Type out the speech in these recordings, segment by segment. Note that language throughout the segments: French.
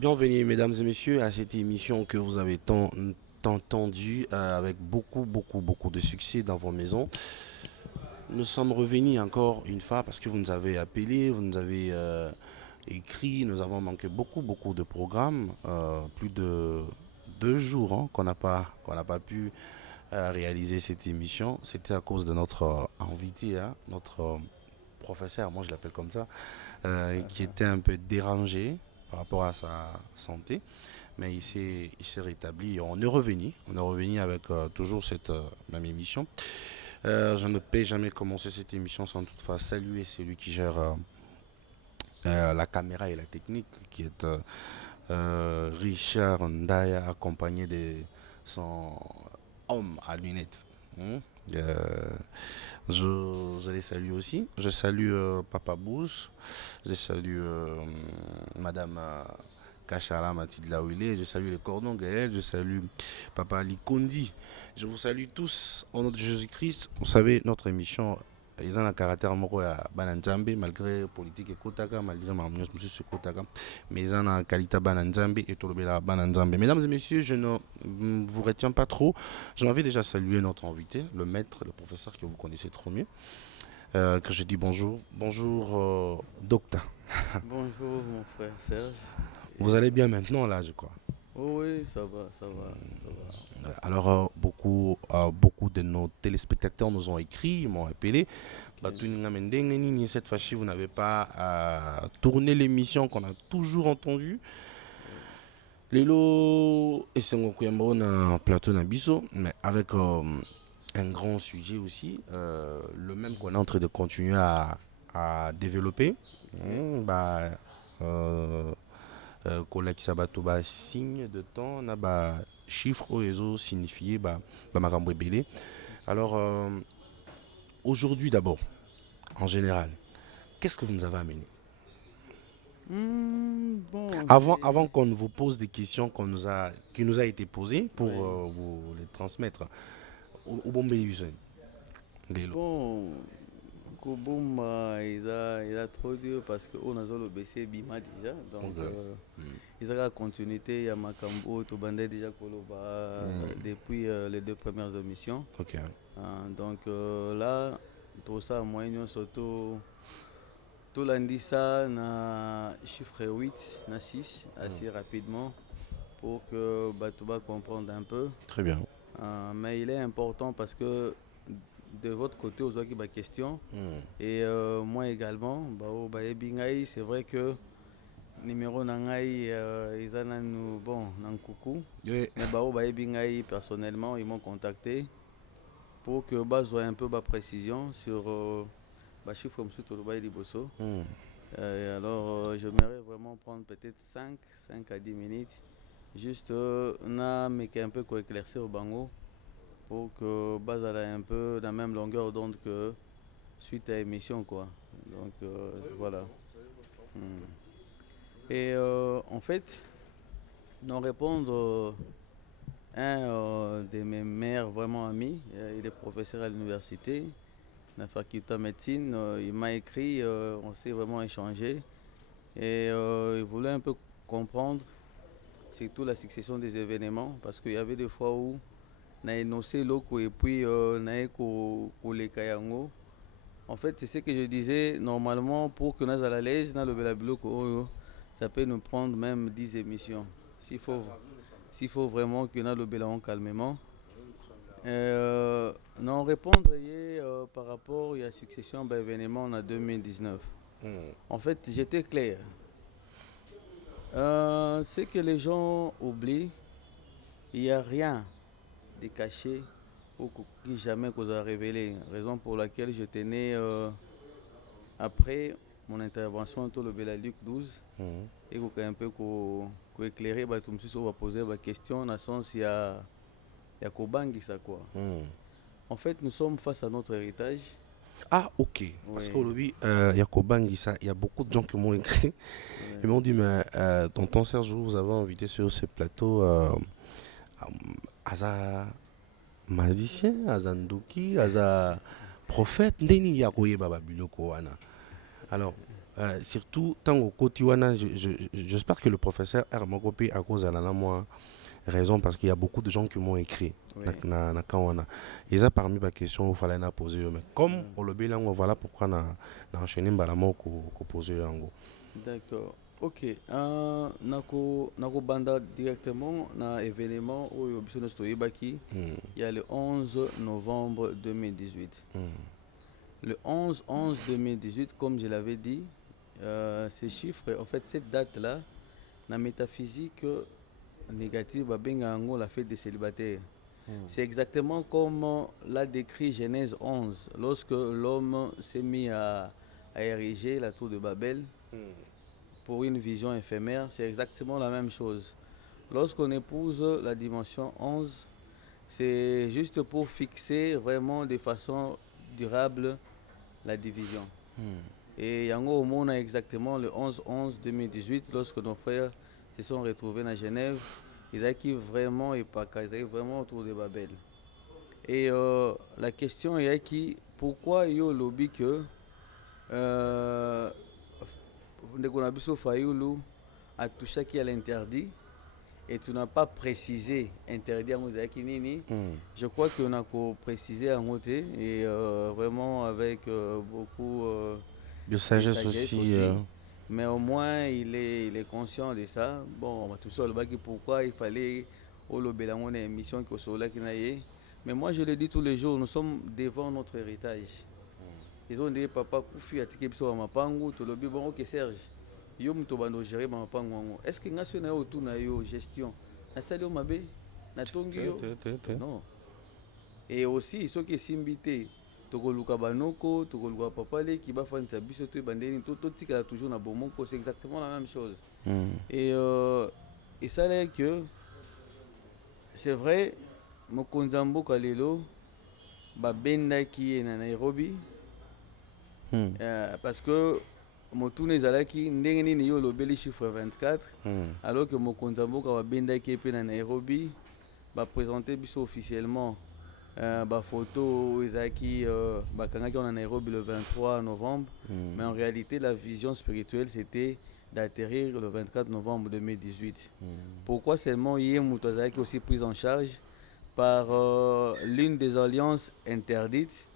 Bienvenue mesdames et messieurs à cette émission que vous avez tant tendue avec beaucoup de succès dans vos maisons. Nous sommes revenus encore une fois parce que vous nous avez appelé, vous nous avez écrit, nous avons manqué beaucoup de programmes, plus de 2 jours qu'on n'a pas pu réaliser cette émission. C'était à cause de notre invité, hein, notre professeur, moi je l'appelle comme ça, qui était un peu dérangé par rapport à sa santé, mais il s'est rétabli et on est revenu avec toujours cette même émission. Je ne peux jamais commencer cette émission sans toutefois saluer celui qui gère la caméra et la technique, qui est Richard Ndaya, accompagné de son homme à lunettes. Hmm. Euh, je les salue aussi. Je salue Papa Bouche. Je salue Madame Kachala Mathilde Laouilé. Je salue les Cordons Gaël. Je salue Papa Ali Kondi. Je vous salue tous au nom de Jésus-Christ. Vous savez, notre émission, ils ont un caractère moko ya bananzambe malgré politique et kotaka malgré ma monsieur monsieur kotaka mais ils ont un qualité bananzambe et tout le bananzambe. Mesdames et messieurs, je ne vous retiens pas trop. J'ai envie déjà de saluer notre invité, le maître, le professeur que vous connaissez trop mieux. Que je dis bonjour docteur. Bonjour mon frère Serge. Vous allez bien maintenant là, je crois. Oh oui, ça va, ça va, ça va. Alors beaucoup de nos téléspectateurs nous ont écrit, m'ont appelé. Cette fois-ci, vous n'avez pas tourné l'émission qu'on a toujours entendue. Lelo et c'est un plateau Nabiso, mais avec un grand sujet aussi, le même qu'on est en train de continuer à développer. Bah, euh, collègue Sabato, bah, signe de temps, na bah, chiffre au réseau signifié, bah, makambo ebele. Alors, aujourd'hui d'abord, en général, qu'est-ce que vous nous avez amené? Bon, Avant qu'on ne vous pose des questions qui nous a été posées pour oui. vous les transmettre. Au bon bénéfice. Bon, Kobuma, il a trop dur parce qu'on a le BC Bima déjà. Donc, Ok. ils ont la continuité, il y a Makambo, Tobandé déjà Koloba depuis les deux premières émissions. Ok. Donc là, tout ça, moyen surtout. Tout lundi, ça, na chiffre 8, na 6, assez rapidement, pour que Batouba comprenne un peu. Très bien. Mais il est important parce que de votre côté, aux autres question, et moi également, c'est vrai que numéro nangai, ils ont bon, nan coucou, Oui. mais bingai personnellement, ils m'ont contacté pour que soit un peu de précision sur chiffre comme ça, Liboso. Alors, j'aimerais vraiment prendre peut-être 5 à 10 minutes, juste mais un peu éclaircir au bango pour que base ait un peu la même longueur d'onde que suite à l'émission, quoi. Donc, voilà. Et en fait, nous répondre un de mes meilleurs vraiment amis, il est professeur à l'université, la faculté de médecine, il m'a écrit, on s'est vraiment échangé et il voulait un peu comprendre surtout la succession des événements parce qu'il y avait des fois où on a énoncé l'eau et puis on a les kayango. En fait, c'est ce que je disais, normalement pour que nous soyons à l'aise dans le Belabilo, ça peut nous prendre même 10 émissions s'il faut vraiment que nous le Belabilo calmement. Non, répondre par rapport à la succession d'événements en 2019. En fait, j'étais clair. Ce que les gens oublient, il n'y a rien de caché ou qui jamais qu'on a révélé. Raison pour laquelle je tenais, après mon intervention sur le Belaluc 12, et qu'on un peu éclairer, tout le monde va poser la question dans le sens il y a Kobangi ça quoi. En fait, nous sommes face à notre héritage. Ah, ok. Oui. Parce qu'aujourd'hui, il y a Kobangi, ça, il y a beaucoup de gens qui m'ont écrit. Oui. Ils m'ont dit, mais tonton Serge, vous avez invité sur ce plateau Aza magicien, Aza Ndoki, Aza prophète, Ndeni Yakoye Baba Biloko Wana. Alors, surtout tant au côté j'espère que le professeur Hermogopi à cause de la moi raison parce qu'il y a beaucoup de gens qui m'ont écrit Oui. na kawana et ça parmi ma question il fallait na poser mais comme au lobby là voilà pourquoi na enchaîné balamo ko poser en gros. D'accord. Ok. Nako banda directement na événement où biso nyonso toyebaki. Il y a le 11 novembre 2018. Le 11-11-2018, comme je l'avais dit, ces chiffres, en fait, cette date-là, la métaphysique négative, la fête des célibataires. C'est exactement comme l'a décrit Genèse 11, lorsque l'homme s'est mis à ériger la tour de Babel pour une vision éphémère. C'est exactement la même chose. Lorsqu'on épouse la dimension 11, c'est juste pour fixer vraiment de façon durable la division. Et Yango on a exactement le 11-11-2018, lorsque nos frères se sont retrouvés à Genève, ils avaient vraiment vraiment autour de Babel. Et la question est pourquoi il y a un lobby que Ndekonabiso Fayoulou a touché à l'interdit et tu n'as pas précisé interdit à Mouzaki Nini. Je crois qu'on a précisé à Moté et vraiment avec beaucoup de sagesse aussi. Mais au moins il est conscient de ça. Bon, on va tout ça le baki pourquoi il fallait au Lobélango une émission qui soit là qui n'aille. Mais moi je le dis tous les jours, nous sommes devant notre héritage. Ils ont dit papa Koufi a tiqué sur ma pango, tout le bon ok Serge. Yo muto bando gérer ma pango. Est-ce que national autour na yo gestion na sali o mabe na tongi yo non. Et aussi ceux qui s'invitent tokoluka banoko tokoluka papa le qui ba fanisa biso to bandeni to tika toujours na bomoko, c'est exactement la même chose. Et ça là que c'est vrai mokonzambo kalelo ba benda qui est na Nairobi. Parce que motune ezalaki ndenge nini yo lobeli chiffre 24 alors que mokonzi mboka babendaki pe na Nairobi ba présenter biso officiellement ba photo ezalaki bakangaki na Nairobi le 23 novembre mais en réalité la vision spirituelle c'était d'atterrir le 24 novembre 2018. Pourquoi seulement hier muto azalaki aussi prise en charge par l'une des alliances interdites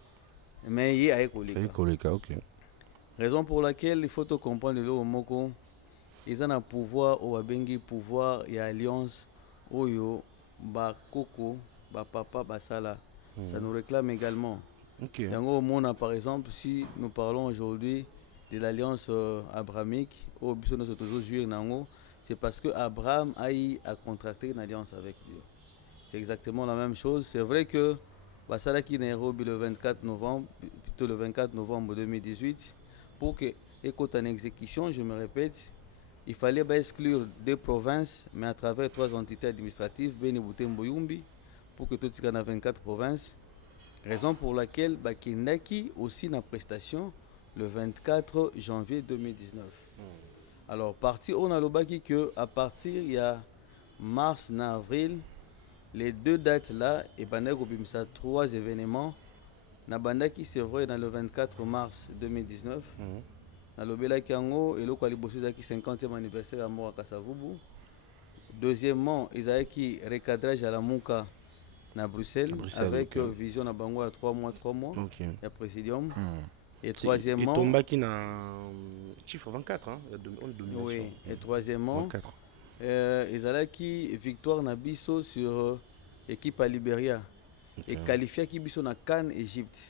mais il y a Ekoleka, ok. Raison pour laquelle il faut comprendre le moko ils ont un pouvoir ou bengi pouvoir et alliance oyo ba koko ba papa basala. Ça nous réclame également. Okay. Yango mona par exemple si nous parlons aujourd'hui de l'alliance abrahamique au biso nous toujours jouer nango, c'est parce que Abraham a contracté une alliance avec Dieu. C'est exactement la même chose. C'est vrai que basala qui Nairobi le 24 novembre, plutôt le 24 novembre 2018, pour que écoute en exécution, je me répète, il fallait exclure deux provinces, mais à travers trois entités administratives, Beni Butembo Yumbi, pour que tout le monde ait 24 provinces. Raison pour laquelle Bakindaki aussi na prestation le 24 janvier 2019. Alors, on a le baki que à partir il y a mars et avril, les deux dates là, et ça trois événements. Nabandaki c'est vrai dans le 24 mars 2019. Dans le Bela Kiango et le Kwalibosu qui 50e anniversaire à mort à Kassavubu. Deuxièmement, ils avaient qui recadrage à la Mouka à Bruxelles avec okay. vision à Bango à 3 mois. Okay. Il y a Présidium. Et troisièmement. Et Tomba qui n'a chiffre 24, hein? Oui, et troisièmement, ils avaient qui victoire Nabiso sur équipe à Libéria et qualifié qui biso na CAN Égypte.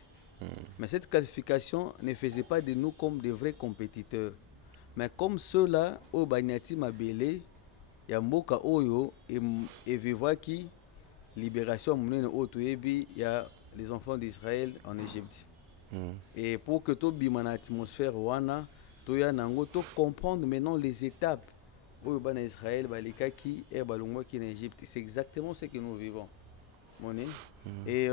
Mais cette qualification ne faisait pas de nous comme des vrais compétiteurs. Mais comme ceux-là, au Banyati Mabele, Yamboka Oyo et Vivaki, libération il y a les enfants d'Israël en Égypte. Et pour que tout bimana atmosphère wana, to ya nango to comprendre maintenant les étapes où ban Israël balika qui est balongwa qui en Égypte, c'est exactement ce que nous vivons. Et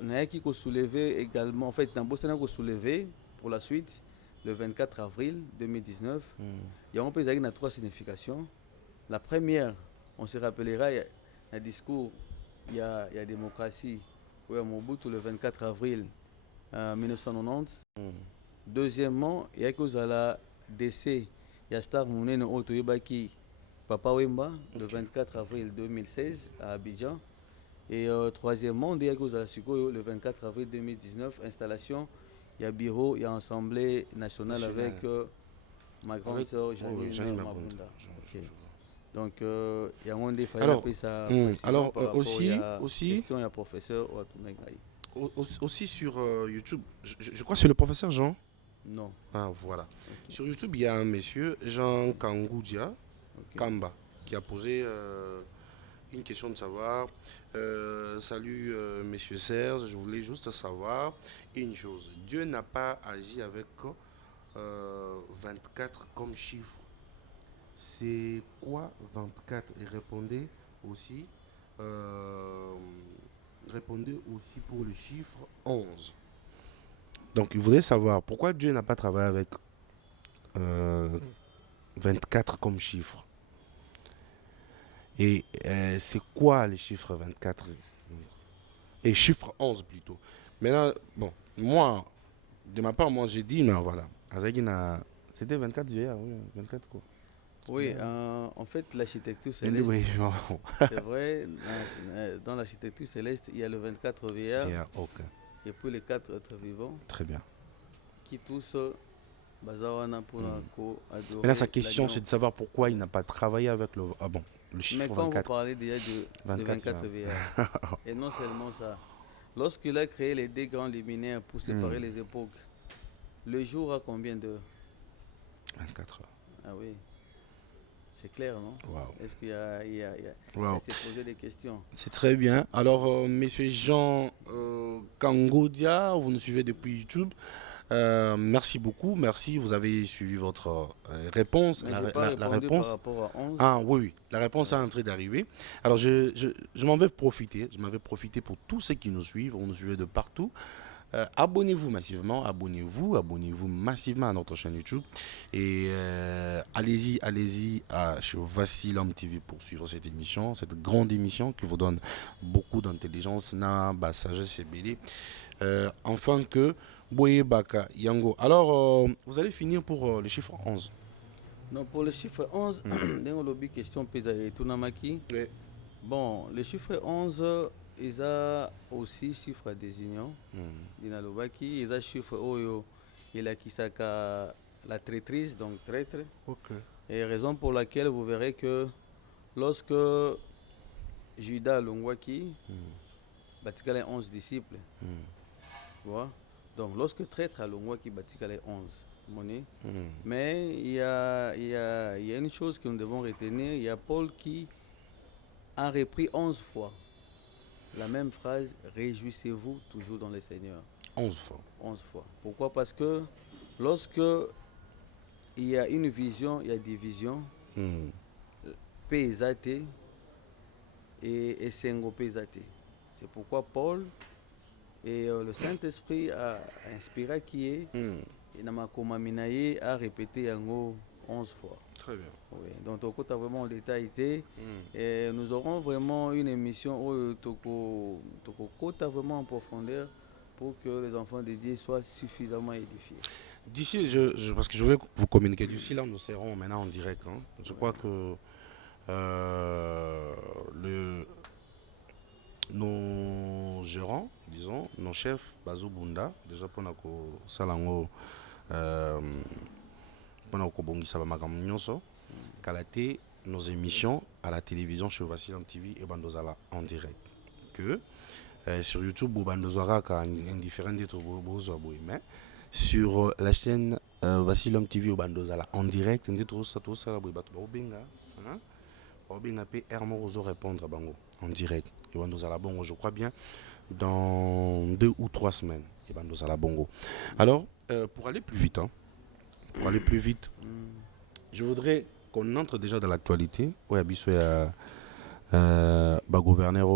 Naaki ko soulever également, en fait, Nambosana ko soulever pour la suite le 24 avril 2019. Il y a un peu de trois significations. La première, on se rappellera, il y a un discours, il y a démocratie, où Mobutu le 24 avril 1990. Deuxièmement, il y a que vous allez décès. Il y a Star Mounen Otoyebaki Papa Wemba le 24 avril 2016 à Abidjan. Et troisièmement, il y a que vous allez le 24 avril 2019, installation. Il y a bureau, il y a assemblée nationale avec ma grande sœur Janine Mabunda. Donc, il y a un des Alors, alors aussi, question, il y a professeur aussi sur YouTube, je crois que c'est le professeur Jean. Non. Ah, voilà. Okay. Sur YouTube, il y a un monsieur, Jean Kangoudia, Kamba, qui a posé une question de savoir. Salut, monsieur Serge, je voulais juste savoir une chose. Dieu n'a pas agi avec 24 comme chiffre. C'est quoi 24? Et répondez aussi pour le chiffre 11. Donc, il voudrait savoir pourquoi Dieu n'a pas travaillé avec 24 comme chiffre. Et c'est quoi le chiffre 24 et chiffre 11 plutôt. Maintenant, bon, moi, de ma part, moi j'ai dit, mais voilà. C'était 24 VR, oui, 24 quoi. Oui, en fait, l'architecture céleste, oui, c'est vrai, dans l'architecture céleste, il y a le 24 VR okay. Et puis les 4 êtres vivants. Très bien. Qui tous Bazawana pour adorer. Maintenant, sa question, c'est de savoir pourquoi il n'a pas travaillé avec le chiffre 24. Mais quand vous parlez déjà de 24 VR, et non seulement ça, lorsqu'il a créé les deux grands luminaires pour séparer les époques, le jour a combien d'heures? 24 heures. Ah oui. C'est clair, non? Wow. Est-ce qu'il y a s'est posé des questions? C'est très bien. Alors, monsieur Jean Kangodia, vous nous suivez depuis YouTube. Merci beaucoup. Merci. Vous avez suivi votre réponse. La réponse par rapport à 11. Ah oui, la réponse est en train d'arriver. Alors, je m'en vais profiter. Je m'en vais profiter pour tous ceux qui nous suivent. Vous nous suivez de partout. Abonnez-vous massivement, abonnez-vous massivement à notre chaîne YouTube et allez-y sur Vassilom TV pour suivre cette émission, cette grande émission qui vous donne beaucoup d'intelligence, sagesse et belé. Enfin que Boye Baka Yango. Alors, vous allez finir pour le chiffre 11. Non, pour le chiffre 11, dans le question Pézaï Tunamaki. Oui. Bon, le chiffre 11. Ils ont aussi chiffre désignant. Dinalobaki, ils ont chiffre Oyo, il a Kisaka la traîtrise, donc traître. Okay. Et raison pour laquelle vous verrez que lorsque Judas Longwaki, Batikale 11 disciples, voilà. Donc lorsque traître à Longwaki, Batikale 11 monnaie. Mais il y a une chose que nous devons retenir, il y a Paul qui a repris 11 fois la même phrase, réjouissez-vous toujours dans le Seigneur. 11 fois. 11 fois. Pourquoi? Parce que lorsque il y a une vision, il y a des visions. Pesate et Sengo pesate. C'est pourquoi Paul et le Saint-Esprit a inspiré qui est et Namakomaminaye a répété en gros 11 fois. Très bien. Oui. Donc, au côté vraiment en détail, et nous aurons vraiment une émission où Toko vraiment en profondeur pour que les enfants de Dieu soient suffisamment édifiés. D'ici, parce que je vais vous communiquer, d'ici là, nous serons maintenant en direct. Hein. Je crois que nos gérants, disons, nos chefs, Bazou Bunda, déjà pour nous salango. Pendant que Kalate, nos émissions à la télévision chez Vassilom TV et Bandozala en direct. Que sur YouTube, Bandozara a indifférent d'être mais sur la chaîne Vassilom TV ou Bandozala en direct, répondre à Bango en direct. Et Bandozala Bongo, je crois bien, dans 2 ou 3 semaines. Et Bandozala Bongo. Alors, pour aller plus vite, je voudrais qu'on entre déjà dans l'actualité. Oui, gouverneur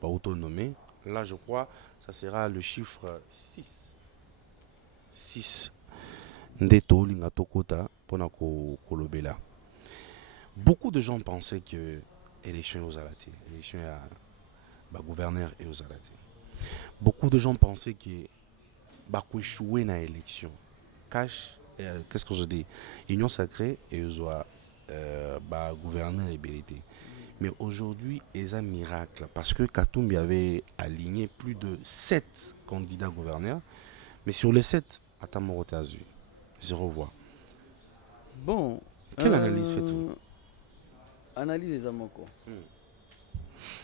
autonomé. Là, je crois ça sera le chiffre 6. 6. Ndeto lingatokota pona kolobela. Beaucoup de gens pensaient que l'élection aux Alati, l'élection à gouverneur et aux Alati. Beaucoup de gens pensaient que échoué dans l'élection. Cash, qu'est-ce que je dis? Union sacrée et ils ont gouverner les BLT. Mais aujourd'hui, c'est un miracle parce que Katumbi avait aligné plus de 7 candidats gouverneurs. Mais sur les 7, Atamoro Tazu, 0 voix. Bon. Quelle analyse faites-vous? Analyse les amoko.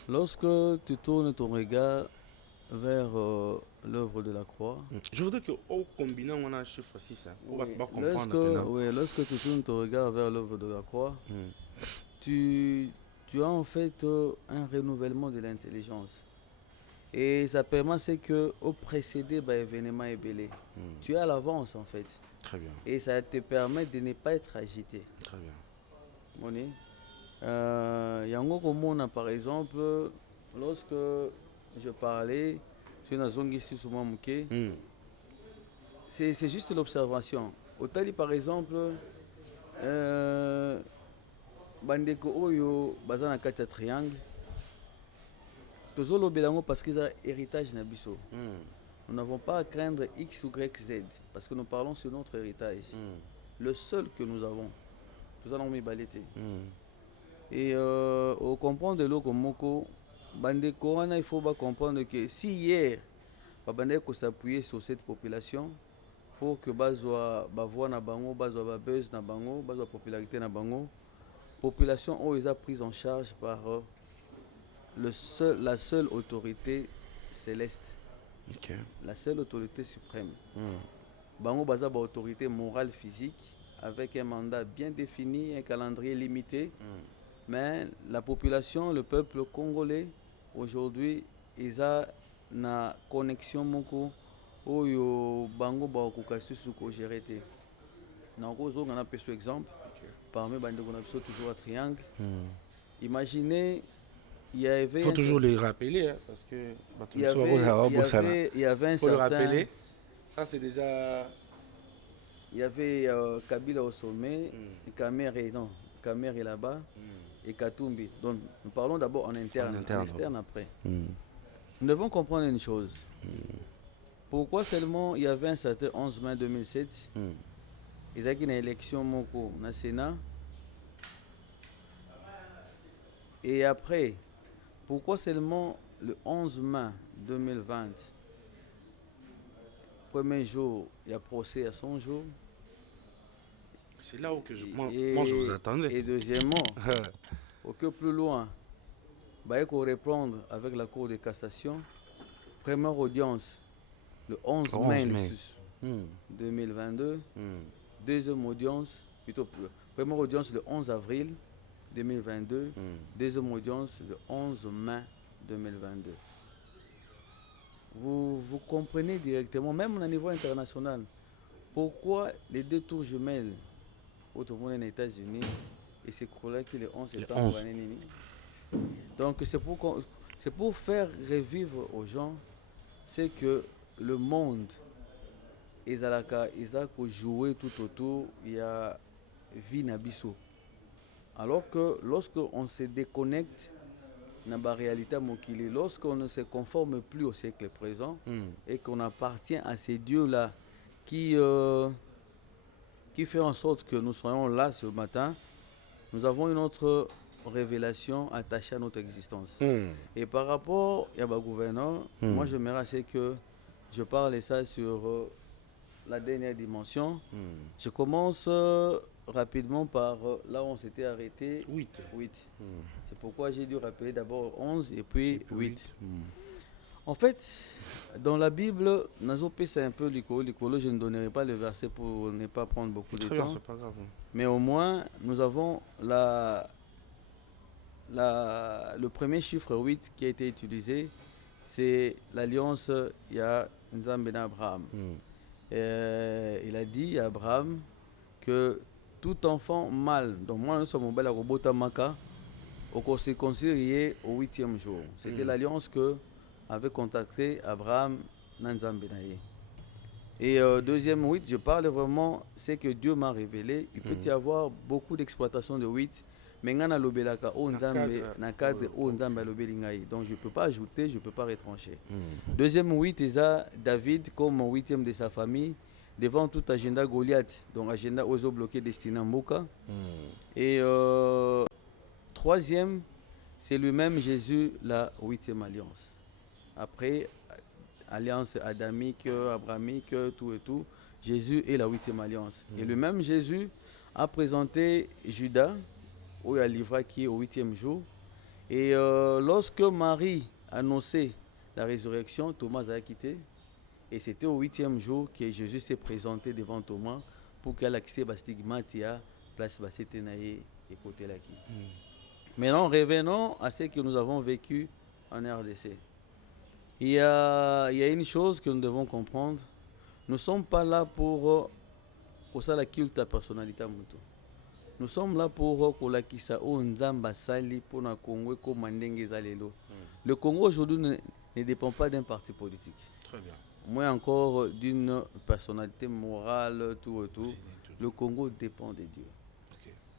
Lorsque tu tournes ton regard vers l'œuvre de la croix. Je voudrais que au combiné on a un chiffre 6. On va comprendre lorsque tu tournes ton regard vers l'œuvre de la croix, tu as en fait un renouvellement de l'intelligence. Et ça permet c'est que au précédé événement est belé. Tu es à l'avance en fait. Très bien. Et ça te permet de ne pas être agité. Très bien. Yango Komona par exemple, lorsque je parlais, je suis dans zone ici souvent mouké. C'est juste l'observation. Au Tali par exemple, bandeko oyo bazana kata triangle. Toujours l'obélango parce qu'ils ont héritage nabiso. Nous n'avons pas à craindre X ou Y, Z parce que nous parlons sur notre héritage. Le seul que nous avons. Nous allons m'y balayer. Et au comprendre l'eau comme Moko, bandeko il faut comprendre que si hier, bandeko s'appuyer sur cette population pour que bazwa voix na bango, bazwa buzz na bango, bazwa popularité na bango, population ils a prise en charge par la seule autorité céleste. Okay. La seule autorité suprême. Bango baza ba autorité morale physique avec un mandat bien défini, un calendrier limité. Mais la population, le peuple congolais aujourd'hui, ils ont une connexion moko oyo bango ba okukasi suko gérer té. Na kozo on a pris ce exemple. Parmi bande qu'on a toujours à triangle. Imaginez il y avait. Il faut toujours les rappeler, hein, parce que il y avait un faut certain. Le rappeler. Ça c'est déjà. Il y avait Kabila au sommet, Kamer est là-bas, et Katumbi. Donc nous parlons d'abord en interne, en externe après. Nous devons comprendre une chose. Pourquoi seulement il y avait un certain 11 mai 2007, ils ont eu une élection moko na Sénat, et après. Pourquoi seulement le 11 mai 2020, premier jour, il y a procès à son jour? C'est là où moi je vous attendais. Et deuxièmement, au que plus loin, il faut reprendre avec la Cour de cassation. Première audience, le 11 mai 2022. Deuxième audience, plutôt première audience le 11 avril 2022, deuxième audience le 11 mai 2022. Vous comprenez directement, même au niveau international, pourquoi les deux tours jumelles au monde aux États-Unis et c'est là que le 11 septembre. Donc c'est pour faire revivre aux gens, c'est que le monde, ils ont joué tout autour, il y a vie nabiso. Alors que lorsqu'on se déconnecte dans la réalité mokili, lorsqu'on ne se conforme plus au siècle présent et qu'on appartient à ces dieux-là qui fait en sorte que nous soyons là ce matin, nous avons une autre révélation attachée à notre existence. Et par rapport à ma gouverneur, moi je me rappelle que je parle de ça sur la dernière dimension. Je commence rapidement par là où on s'était arrêté. 8. C'est pourquoi j'ai dû rappeler d'abord 11 et puis 8. En fait, dans la Bible, c'est un peu l'écolo, je ne donnerai pas le verset pour ne pas prendre beaucoup de temps. C'est pas grave. Mais au moins, nous avons le premier chiffre 8 qui a été utilisé, c'est l'alliance Nzambe na Abraham. Il a dit à Abraham que tout enfant mâle, donc moi nous sommes au bel robota maka, on s'est considéré au 8e jour. C'était l'alliance que avait contacté Abraham Nzambe na ye. Et deuxième 8, je parle vraiment, c'est que Dieu m'a révélé. Il peut y avoir beaucoup d'exploitation de 8, mais nga na lobelaka o nzambe cadre, na cadre o nzambe alobeli ngai. Donc je peux pas ajouter, je peux pas retrancher. Hmm. Deuxième 8 eza David comme huitième de sa famille devant tout agenda Goliath. Donc agenda ozo bloqué destiné à Mboka. Et troisième, c'est lui-même Jésus, la huitième alliance. Après, alliance adamique, abrahamique, tout et tout, Jésus est la huitième alliance. Et le même Jésus a présenté Judas, où il a livré qui est au huitième jour. Et lorsque Marie annonçait la résurrection, Thomas a quitté. Et c'était au huitième jour que Jésus s'est présenté devant Thomas pour qu'il ait accès à stigmatia, place Bassetenaïe et côté là. Maintenant, revenons à ce que nous avons vécu en RDC. Il y a une chose que nous devons comprendre. Nous ne sommes pas là pour ça la culte à personnalité. Nous sommes là pour kolakisa o nzamba sali pour na Congo comme mandenge zalelo. Le Congo aujourd'hui ne dépend pas d'un parti politique. Très bien. Moins encore d'une personnalité morale, tout et tout. Le Congo dépend de Dieu.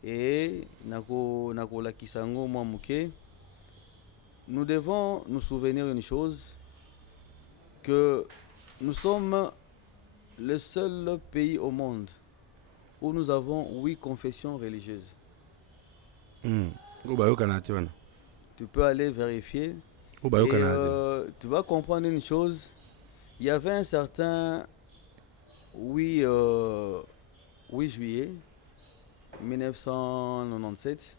Et nous devons nous souvenir d'une chose, que nous sommes le seul pays au monde où nous avons 8 confessions religieuses. Tu peux aller vérifier. Et, tu vas comprendre une chose. Il y avait un certain 8 juillet 1997,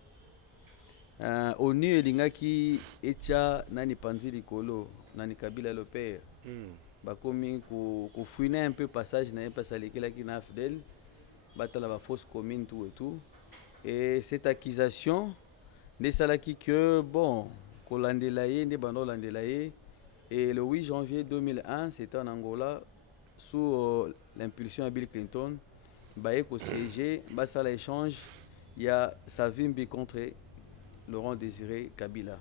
ONU elingaki etia nani panzi likolo nani Kabila le père bakomi kofouiner un peu passage na pas salekelaki na Fidel batala ba fausse commune tout et tout, et cette accusation ne salaki que bon kolandela ye nde bando landela ye. Et le 8 janvier 2001, c'était en Angola sous l'impulsion de Bill Clinton. Baye ko siégé, ça l'échange, il y a Savimbi contre Laurent Désiré Kabila.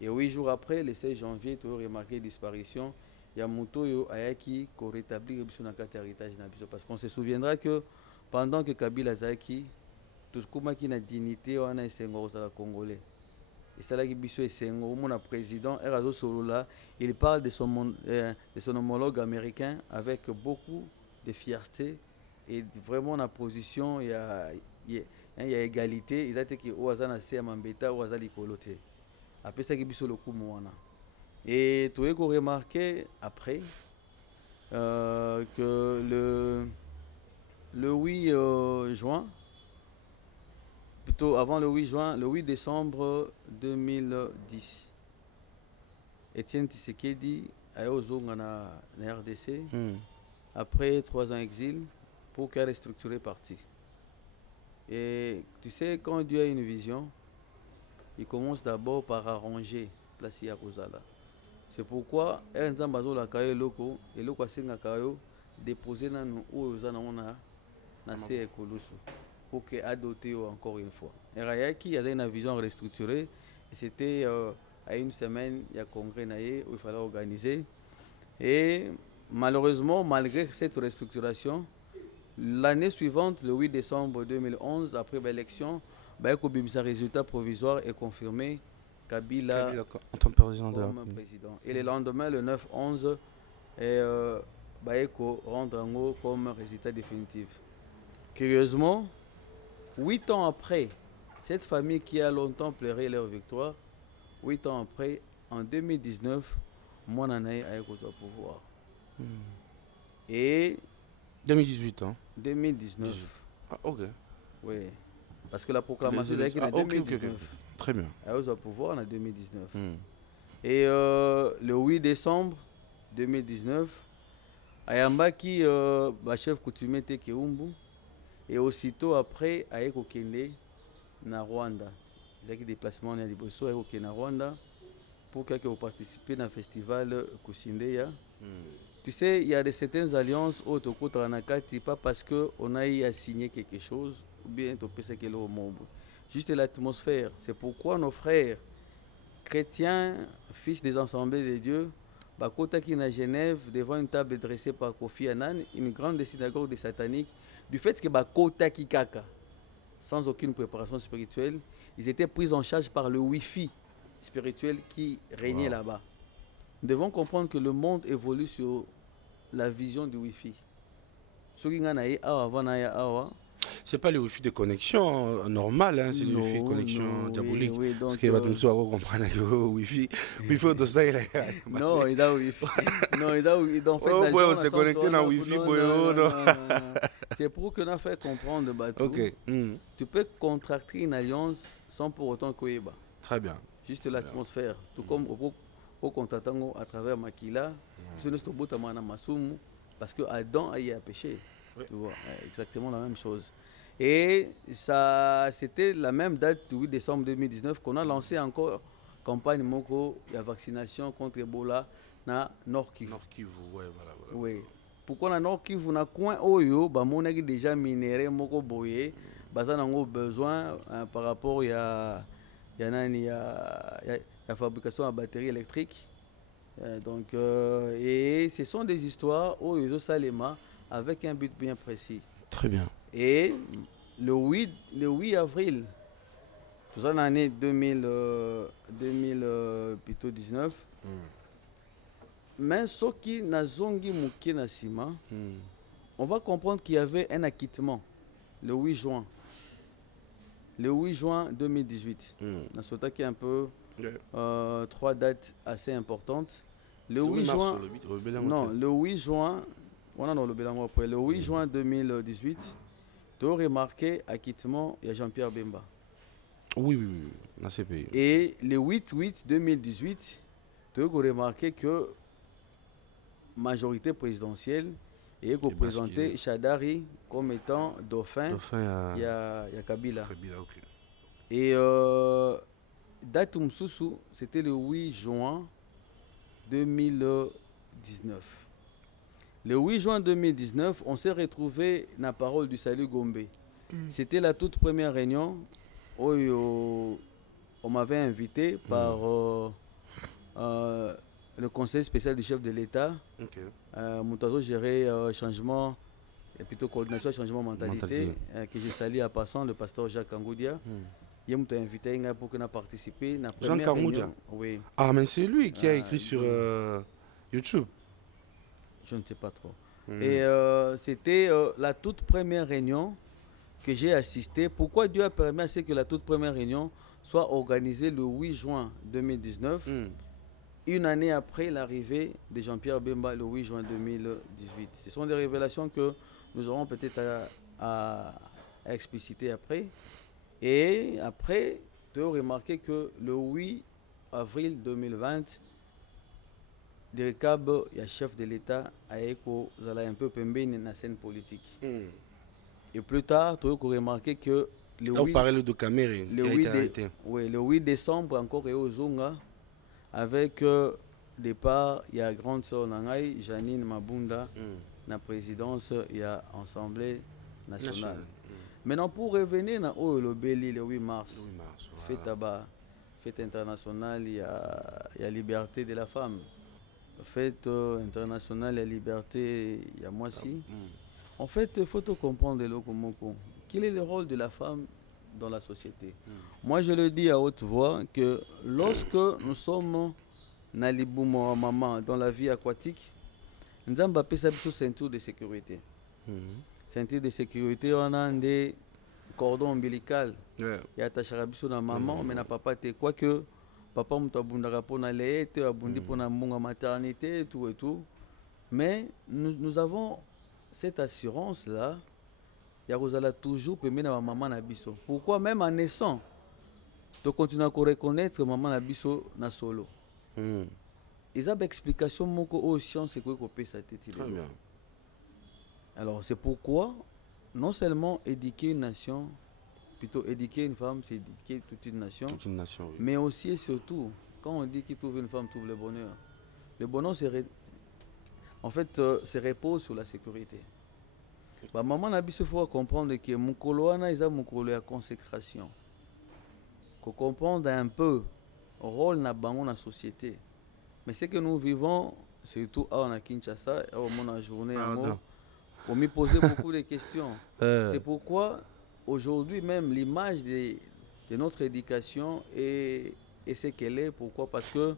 Et 8 jours après, le 16 janvier, tu as remarqué disparition. Il y a Moutoyo Ayaki qui rétablit le héritage. Parce qu'on se souviendra que pendant que Kabila Zaki, tout ce qui a la dignité, on a un Congolais. Et c'est là que mon président Erazo Solola, il parle de son homologue américain avec beaucoup de fierté. Et vraiment, la position, il y a égalité. Il a dit que Ouazana c'est Mambeta, Ouazali Kolote. Après ça, il y a le coup Mouana. Et tu as remarqué après que le 8 juin, plutôt avant le 8 juin, le 8 décembre 2010, Étienne Tshisekedi a été en RDC après 3 ans d'exil pour qu'elle restructure parti. Et tu sais, quand Dieu a une vision, il commence d'abord par arranger place ya Kozala. C'est pourquoi Ernzam Bazo la kayo loko et loko asenga kayo déposer na nous ou za na se ekolusu pour que adopté encore une fois. Et Rayaki il y a une vision restructurée et c'était à une semaine il y a congrès naé où il fallait organiser. Et malheureusement, malgré cette restructuration, l'année suivante, le 8 décembre 2011, après l'élection, un résultat provisoire est confirmé. Kabila en tant que président. Président. Et le lendemain, le 9-11, rendre comme résultat définitif. Curieusement, 8 ans après, cette famille qui a longtemps pleuré leur victoire, 8 ans après, en 2019, mon année a été au pouvoir. Et 2018, hein 2019. 18. Ah, ok. Oui. Parce que la proclamation est en 2019. Okay. Très bien. Elle est au pouvoir en 2019. Et le 8 décembre 2019, Ayamba qui chef coutumier de Keumbu, et aussitôt après, a été na Rwanda. Il y a des déplacements à Liboso, na Rwanda pour qu'ils participent à un festival Kusindeya. Tu sais, il y a de certaines alliances autour de Ranakati, pas parce qu'on a eu à signer quelque chose, ou bien on peut se qu'il au monde. Juste l'atmosphère. C'est pourquoi nos frères chrétiens, fils des assemblées de Dieu, Bakota qui est à Genève, devant une table dressée par Kofi Annan, une grande synagogue des sataniques, du fait que Bakota qui kaka. sans aucune préparation spirituelle. Ils étaient pris en charge par le Wi-Fi spirituel qui régnait là-bas. Nous devons comprendre que le monde évolue sur la vision du Wi-Fi. C'est pas le wifi de connexion normal, hein, c'est le wifi de connexion diabolique. Oui, parce que tu dois comprendre que le wifi, il faut tout ça. Non, il a wifi. Non, il a wifi. En fait, on s'est connecté dans le wifi. C'est pour que nous fait comprendre bateau. Tu peux contracter une alliance sans pour autant qu'il y ait. Très bien. Juste l'atmosphère. Tout comme au contracter à travers Makila, c'est notre bout à Masumu, parce que Adam a péché. Oui. Tu vois, exactement la même chose. Et ça, c'était la même date du 8 décembre 2019 qu'on a lancé encore campagne Moko de vaccination contre Ebola dans Nord Kivu. Nord Kivu, ouais, voilà. Oui. Pourquoi dans Nord Kivu, dans coin Oyo, on a déjà minéré Moko Boye, on a besoin par rapport à la fabrication de batteries électriques. Donc, et ce sont des histoires Oyo Salema avec un but bien précis. Très bien. Et le 8 avril, tout ça en l'année 2019, même ceux qui n'ont pas Sima, on va comprendre qu'il y avait un acquittement le 8 juin. Le 8 juin 2018. On a qui un peu 3 dates assez importantes. Le 8 juin. Non, le 8 juin. Le 8 juin 2018, tu as remarqué l'acquittement de Jean-Pierre Bemba. Oui, dans ces pays. Et le 8-8 2018, tu as remarqué que la majorité présidentielle est représentée Chadari comme étant dauphin. Il y a Kabila. Okay. Et date Msusu, c'était le 8 juin 2019. Le 8 juin 2019, on s'est retrouvé dans la parole du Salut Gombe. C'était la toute première réunion où on m'avait invité par le conseil spécial du chef de l'État. Moutazo gérer changement, et plutôt coordination et changement mentalité. Que je salue à passant, le pasteur Jacques Kangoudia. Il m'a invité pour que nous participions à la première réunion. Oui. Ah, mais c'est lui qui a écrit sur YouTube. Je ne sais pas trop. Et c'était la toute première réunion que j'ai assistée. Pourquoi Dieu a permis à ce que la toute première réunion soit organisée le 8 juin 2019, une année après l'arrivée de Jean-Pierre Bemba le 8 juin 2018. Ce sont des révélations que nous aurons peut-être à expliciter après. Et après, tu as remarqué que le 8 avril 2020, Derekab, le chef de l'État, a un peu pembé dans la scène politique. Et plus tard, tu as remarqué que le 8, parle de Caméré, le 8 décembre, encore, et au Zonga, avec départ, il y a grande sœur Nangaï, Janine Mabunda, la présidence, il y a Assemblée nationale. Maintenant, pour revenir dans le Béli, le 8 mars, fête internationale, il y a liberté de la femme. Fête internationale et liberté, il y a moi aussi. En fait, il faut comprendre quel est le rôle de la femme dans la société. Moi, je le dis à haute voix que lorsque nous sommes dans la vie aquatique, nous avons appelé ça une ceinture de sécurité. Ceinture de sécurité, on a des cordons ombilical. Il y a attaché à la maman, mais na papa, quoique. Papa m'a abundaka pour la lait, abundi pour la maternité et tout. Mais nous avons cette assurance-là. Il y a toujours permis à maman nabiso. Pourquoi même en naissant, tu continues à reconnaître que maman nabiso na solo. Il y a une explication aux sciences c'est quoi qu'on sa tête. Alors c'est pourquoi non seulement éduquer une nation, plutôt éduquer une femme, c'est éduquer toute une nation. Toute une nation, oui. Mais aussi et surtout, quand on dit qu'il trouve une femme, trouve le bonheur. Le bonheur, en fait, se repose sur la sécurité. Maman n'a pas faut comprendre que mon coloana est un consécration. Qu'on comprendre un peu le rôle dans la société. Mais ce que nous vivons, surtout à Kinshasa, à mon journée, on me posait beaucoup de questions. C'est pourquoi aujourd'hui même l'image de notre éducation est ce qu'elle est. Pourquoi? Parce que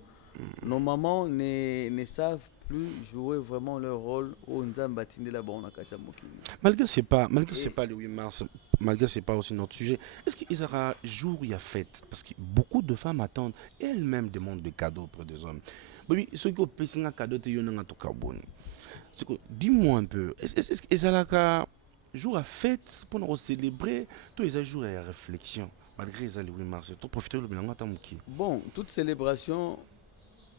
nos mamans ne savent plus jouer vraiment leur rôle au Nzamba Tindela Bona Kata Mokili. Malgré c'est Et pas le 8 mars, malgré c'est pas aussi notre sujet, est-ce qu'il y aura jour il y a fête? Parce que beaucoup de femmes attendent et elles-mêmes demandent des cadeaux auprès des hommes. Oui, ceux qui ont payé un cadeau, tu en as tout carbone. Dis-moi un peu, est-ce qu'il y aura jour à fête pour nous célébrer tous les jours à réflexion, malgré le 8 mars, tu profites de l'obélement à Mouki. bon, toute célébration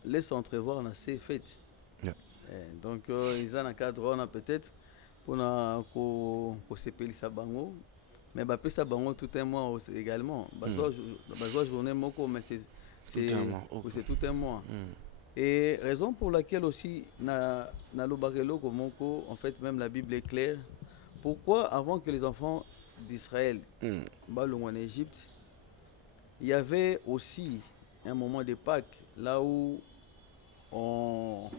laisse entrevoir dans ces fêtes. Yeah. Donc, ils ont un cadre peut-être pour se bango. Mais ça bango tout un mois aussi également. Bazoa journée moko, mais c'est tout un mois. Et raison pour laquelle aussi na lobarelo komoko, en fait même la Bible est claire. Pourquoi avant que les enfants d'Israël balongent en Égypte, il y avait aussi un moment de Pâques là où on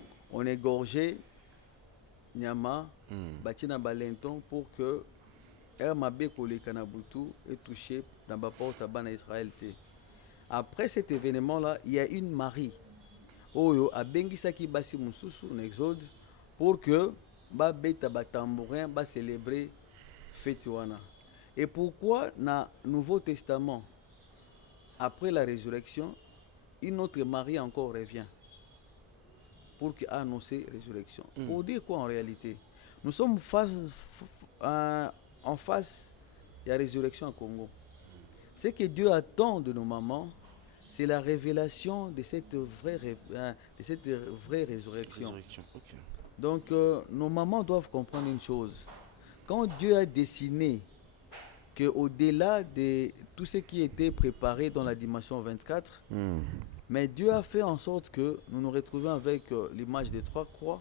égorgeait Nyama, Batina Balenton pour que Hermabé Kolekanabutu ait touché dans la porte à Israël. Après cet événement-là, il y a une Marie. Oyo a bengisaki basi mususu en Exode pour que ba beta ba tambourin ba célébrer fête wana. Et pourquoi dans Nouveau Testament après la résurrection, une autre Marie encore revient pour annoncer la résurrection. Pour dire quoi en réalité? Nous sommes en face de la résurrection au Congo. Ce que Dieu attend de nos mamans, c'est la révélation de cette vraie résurrection. Okay. Donc, nos mamans doivent comprendre une chose. Quand Dieu a dessiné qu'au-delà de tout ce qui était préparé dans la dimension 24, mais Dieu a fait en sorte que nous nous retrouvions avec l'image des 3 croix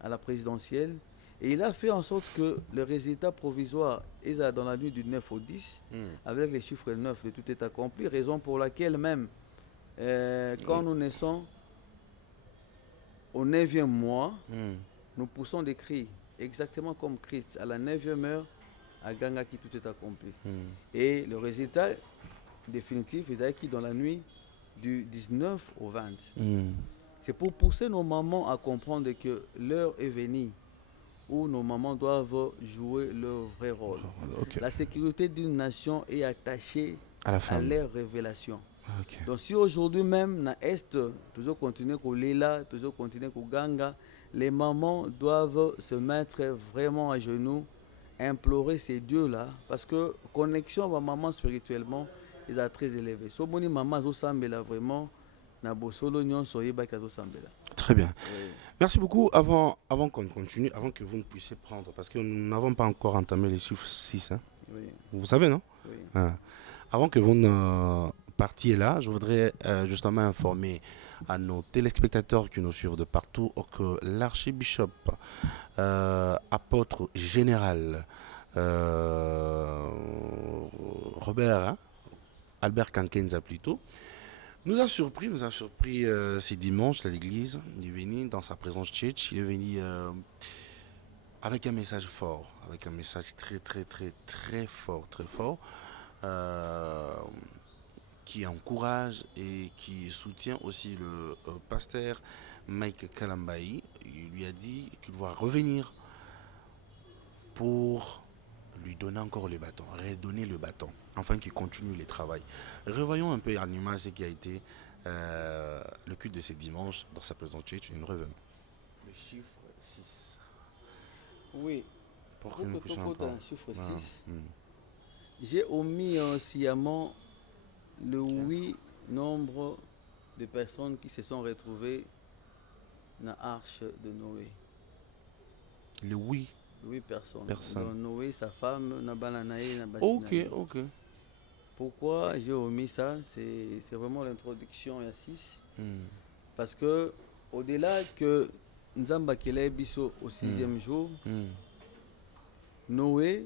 à la présidentielle. Et il a fait en sorte que le résultat provisoire est dans la nuit du 9 au 10, avec les chiffres 9, de tout est accompli. Raison pour laquelle même, quand nous naissons au 9e mois, nous poussons des cris, exactement comme Christ. À la 9e heure, à Ganga qui tout est accompli. Et le résultat définitif est qui dans la nuit du 19 au 20. C'est pour pousser nos mamans à comprendre que l'heure est venue où nos mamans doivent jouer leur vrai rôle. Okay. La sécurité d'une nation est attachée à leur révélation. Okay. Donc si aujourd'hui même, dans l'Est, toujours continuer au Lela, toujours continuer au Ganga, les mamans doivent se mettre vraiment à genoux, implorer ces dieux-là, parce que connexion avec maman spirituellement est très élevée. Si vous maman zosambela vraiment, na bosolo nyonso yebaka zosambela. Très bien. Merci beaucoup. Avant qu'on continue, avant que vous ne puissiez prendre, parce que nous n'avons pas encore entamé les chiffres 6. Hein? Oui. Vous savez, non? Oui. Avant que vous ne partiez là, je voudrais justement informer à nos téléspectateurs qui nous suivent de partout que l'archibishop, apôtre général Albert Kankenza plutôt, nous a surpris ce dimanche à l'église. Il est venu dans sa présence tchétche, il est venu avec un message fort, avec un message très fort, qui encourage et qui soutient aussi le pasteur Mike Kalambayi. Il lui a dit qu'il va revenir pour lui donner encore le bâton, redonner le bâton, afin qu'il continue le travail. Revoyons un peu en image ce qui a été le culte de ce dimanche dans sa présence tchétche. Une revenue. Le chiffre 6. Oui. Pour que nous puissions entendre. Le chiffre 6. J'ai omis sciemment le nombre de personnes qui se sont retrouvées dans l'arche de Noé. Le 8 personnes. Donc Noé, sa femme, Nabananae, Ok. Pourquoi j'ai omis ça? C'est vraiment l'introduction à 6. Parce que au-delà que Nzamba Kele Biso au 6e jour, Noé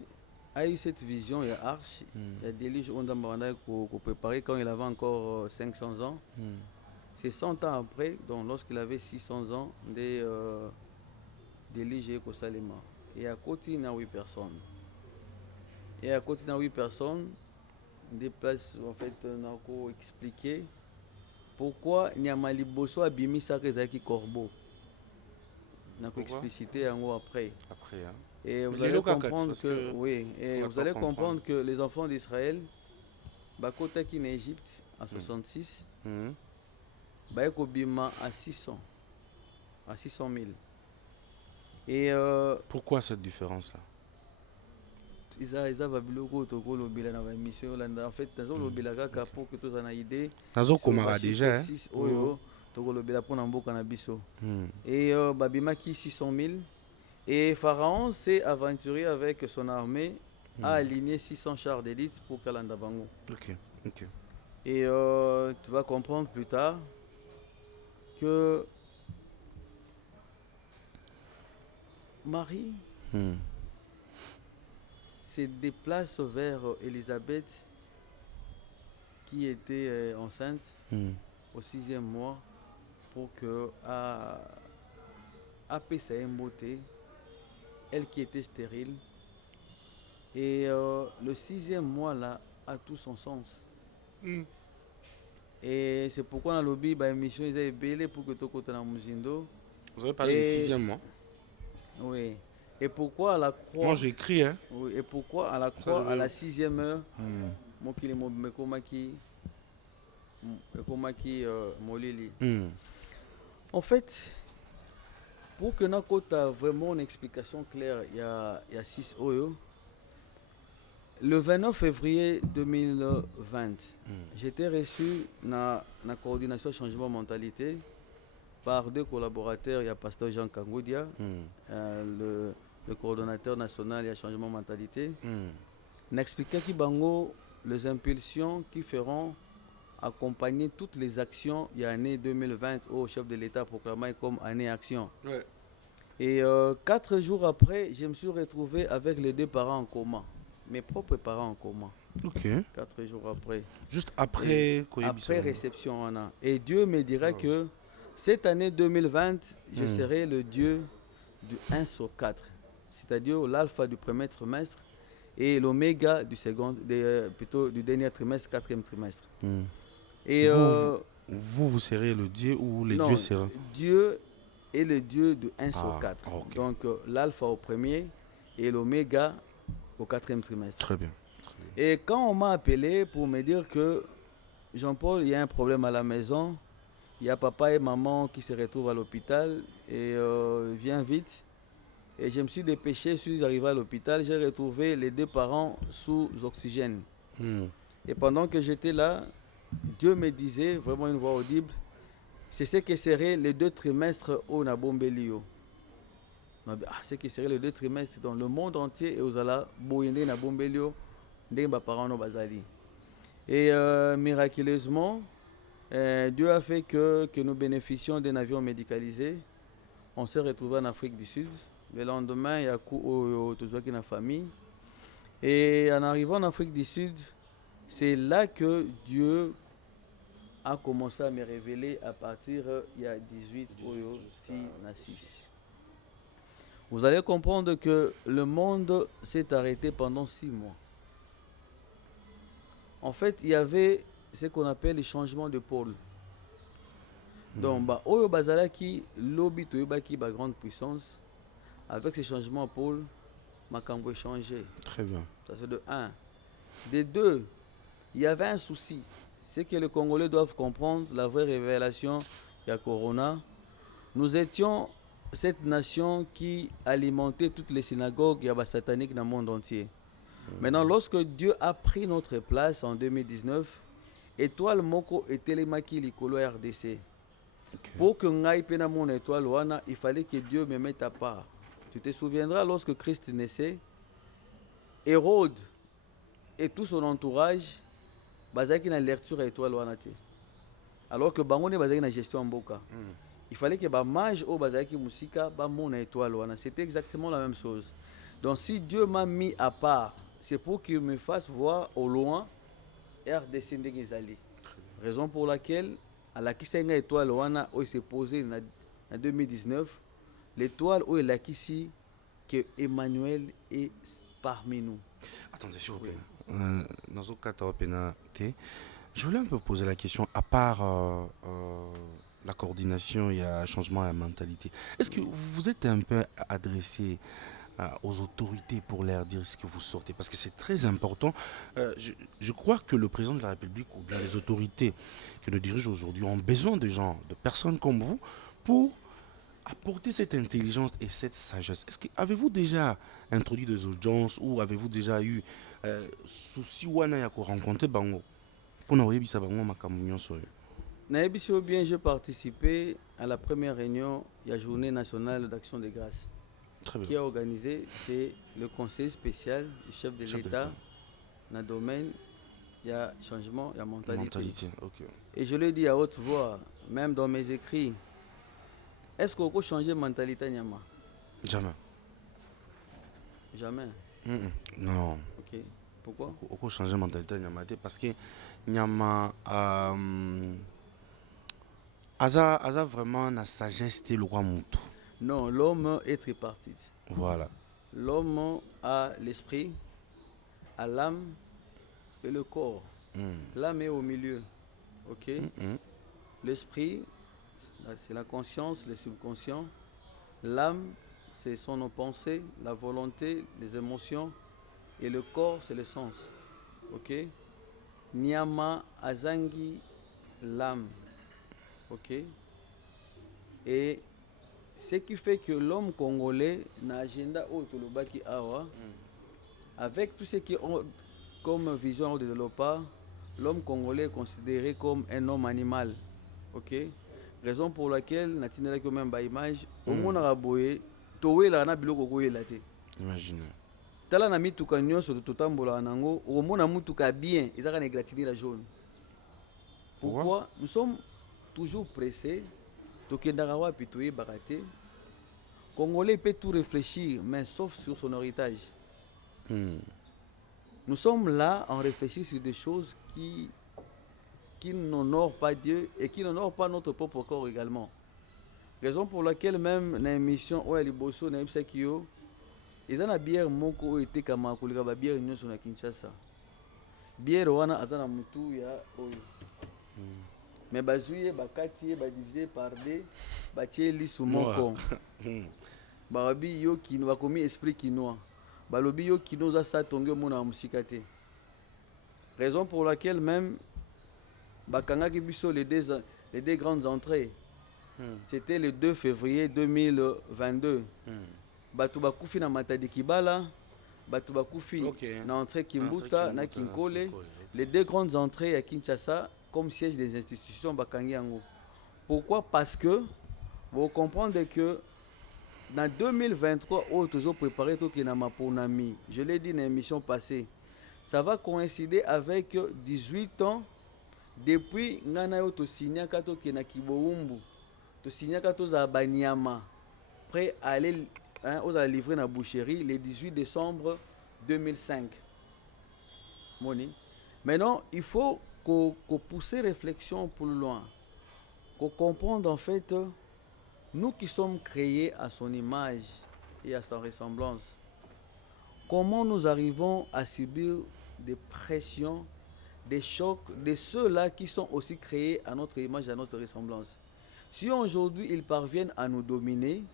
a eu cette vision, il y a arche, il y a des livres qu'on préparait quand il avait encore 500 ans. C'est 100 ans après, donc lorsqu'il avait 600 ans, des livres au Salema. Et à côté, il y a 8 personnes. Et à côté de 8 personnes, des places, en fait, on a expliqué pourquoi Nyamali Bosso a bimi ça que Zaki Corbeau. On a explicité en haut après. Après, hein. Et vous Les allez locaux, comprendre parce que, que oui, et on vous va allez pas comprendre comprendre. que les enfants d'Israël, Bakota qui en Égypte en 66, Mhm. Baeko Bima à 600 000. Et Pourquoi cette différence-là? ils avaient biloko toko lobila na émission en fait nazo lobila kaka pour que tous en idée Nazo sur Komara déjà, hein? 6 oyo toko lobila pour na mboka na biso. Mhm. Et babimaki 600 000. Et Pharaon s'est aventuré avec son armée à aligner 600 chars d'élite pour Kalanda Bango. Ok, ok. Et tu vas comprendre plus tard que Marie Mhm. se déplace vers Élisabeth qui était enceinte Mhm. au 6e mois pour que à Pessa beauté, elle qui était stérile. Et le 6e mois là a tout son sens. Et c'est pourquoi dans le lobby, l'émission est belle pour que tu côté dans Muzindo. Vous avez parlé du 6e mois? Oui. Et pourquoi à la croix? Moi j'ai écrit, hein? Oui. Et pourquoi à la croix, à la 6e heure, Molili. En fait, pour que nous ayons vraiment une explication claire, il y a 6 Oyo. Le 29 février 2020, j'étais reçu dans la coordination changement mentalité par 2 collaborateurs. Il y a pasteur Jean Kangoudia, le coordonnateur national et changement mentalité. On expliqué qui bango les impulsions qui feront accompagner toutes les actions il y a l'année 2020 au chef de l'État proclamé comme année action. Ouais. Et 4 jours après, je me suis retrouvé avec les 2 parents en coma. Mes propres parents en coma. Ok. 4 jours après. Juste après Après réception, on a. Et Dieu me dira que cette année 2020, je serai le Dieu du 1 sur 4. C'est-à-dire l'alpha du premier trimestre et l'oméga du second, plutôt du dernier trimestre, 4e trimestre. Et vous serez le Dieu ou les dieux seront? Dieu est le Dieu du 1 sur 4. Okay. Donc l'alpha au premier et l'oméga au 4e trimestre. Très bien. Et quand on m'a appelé pour me dire que Jean-Paul, il y a un problème à la maison, il y a papa et maman qui se retrouvent à l'hôpital et viens vite. Et je me suis dépêché, je suis arrivé à l'hôpital, j'ai retrouvé les 2 parents sous oxygène. Et pendant que j'étais là, Dieu me disait, vraiment une voix audible, c'est ce que seraient les 2 trimestres au Nabombelio. Ce qui serait les 2 trimestres dans le monde entier et aux ala boyende Nabombelio, des parents no bazali. Et miraculeusement, Dieu a fait que nous bénéficions d'un avion médicalisé. On s'est retrouvé en Afrique du Sud. Le lendemain, il y a une famille. Et en arrivant en Afrique du Sud, c'est là que Dieu a commencé à me révéler à partir il y a 18 Oyo Nassis. Vous allez comprendre que le monde s'est arrêté pendant 6 mois. En fait, il y avait ce qu'on appelle les changements de pôle. Donc, Oyo Bazalaki, lobby Toyobaki, grande puissance, avec ces changements de pôle, Makambo changé. Très bien. Ça c'est de 1. De 2, il y avait un souci. C'est que les Congolais doivent comprendre la vraie révélation il y a Corona. Nous étions cette nation qui alimentait toutes les synagogues sataniques dans le monde entier. Maintenant, lorsque Dieu a pris notre place en 2019, Étoile Moko et Télémaki Likolo RDC. Pour que Ngai pena mon étoile wana, il fallait que Dieu me mette à part. Tu te souviendras lorsque Christ naissait, Hérode et tout son entourage, bazaki na lecture étoile wana te. Alors que bangone bazaki na gestion en boka. Il fallait que mage au bazaki musika ba mon étoile wana. C'était exactement la même chose. Donc si Dieu m'a mis à part, c'est pour qu'il me fasse voir au loin RDC Ndegezali. Raison pour laquelle à la Kisenga étoile wana où il s'est posé en 2019, l'étoile où il a ici que Emmanuel est parmi nous. Attendez, s'il vous Oui. plaît. Dans ce cas, je voulais un peu poser la question, à part la coordination, il y a un changement à la mentalité. Est-ce que vous êtes un peu adressé aux autorités pour leur dire ce que vous sortez? Parce que c'est très important. Je crois que le président de la République ou bien les autorités qui nous dirigent aujourd'hui ont besoin de gens, de personnes comme vous pour apporter cette intelligence et cette sagesse. Avez-vous déjà introduit des audiences ou avez-vous déjà eu souci wana ya ko rencontrer bango pour n'envoyer bisa bango makambo nyonso? Nayebi bien, j'ai participé à la première réunion de la Journée nationale d'action de grâce. Très bien. Qui a organisé, c'est le conseil spécial du chef de l'État dans le domaine, il y a changement, il y a mentalité. Ok. Et je le dis à haute voix, même dans mes écrits, est-ce qu'on peut changer la mentalité Nyama? Jamais. Jamais. Non. Ok. Pourquoi? On peut changer la mentalité Nyama parce que Nyama aza vraiment la sagesse de loi mutu. Non, l'homme est tripartite. Voilà. L'homme a l'esprit, a l'âme et le corps. L'âme est au milieu. Ok. L'esprit, c'est la conscience, le subconscient. L'âme, c'est son pensée, la volonté, les émotions. Et le corps, c'est le sens. Ok. Nyama azangi l'âme. Ok. Et ce qui fait que l'homme congolais n'a agenda Otolobaki Awa, avec tout ce qui est comme vision de développement, l'homme congolais est considéré comme un homme animal. Ok. Raison pour laquelle natinela que même ba image au monde araboye towela na biloko koyela te. Imaginez. Tala na mituka nyonso totambola nango au mona mutuka bien ezaka na gratiner la jaune. Pourquoi nous sommes toujours pressés? Tokendaka wapi toyebaka te. Congolais peut tout réfléchir mais sauf sur son héritage. Nous sommes là en réfléchir sur des choses qui n'honorent pas Dieu et qui n'honorent pas notre propre corps également. Raison pour laquelle même dans l'émission Oya Liboso na Ipsakio, ils ont la bière moko été kama kolika ba bière nyonso na Kinshasa. Bière wana azana mutu ya oyo. Mais bazuye bakati ba diviser par deux, ba tie lisu moko. Babi yo kino bakomi esprit kinois. Balobi yo kino za sa tonge mona musika te. Raison pour laquelle même bakangaki biso les deux grandes entrées. C'était le 2 février 2022. Batu bakufi na Matadi Kibala, batu bakufi na entrée Kimbuta, na Kinkole. Les deux grandes entrées à Kinshasa comme siège des institutions bakangi yango. Pourquoi? Parce que vous comprenez que dans 2023, toujours préparé tout na maponami. Je l'ai dit dans l'émission passée. Ça va coïncider avec 18 ans depuis ngana yo to signa kato ke na Kiboumbu. To signa kato za Banyama. Prêt à aller aux livrer na boucherie le 18 décembre 2005. Moni. Maintenant, il faut qu'on pousse réflexion pour loin. Qu'on comprenne en fait, nous qui sommes créés à son image et à sa ressemblance, comment nous arrivons à subir des pressions, des chocs de ceux-là qui sont aussi créés à notre image et à notre ressemblance. Si aujourd'hui ils parviennent à nous dominer,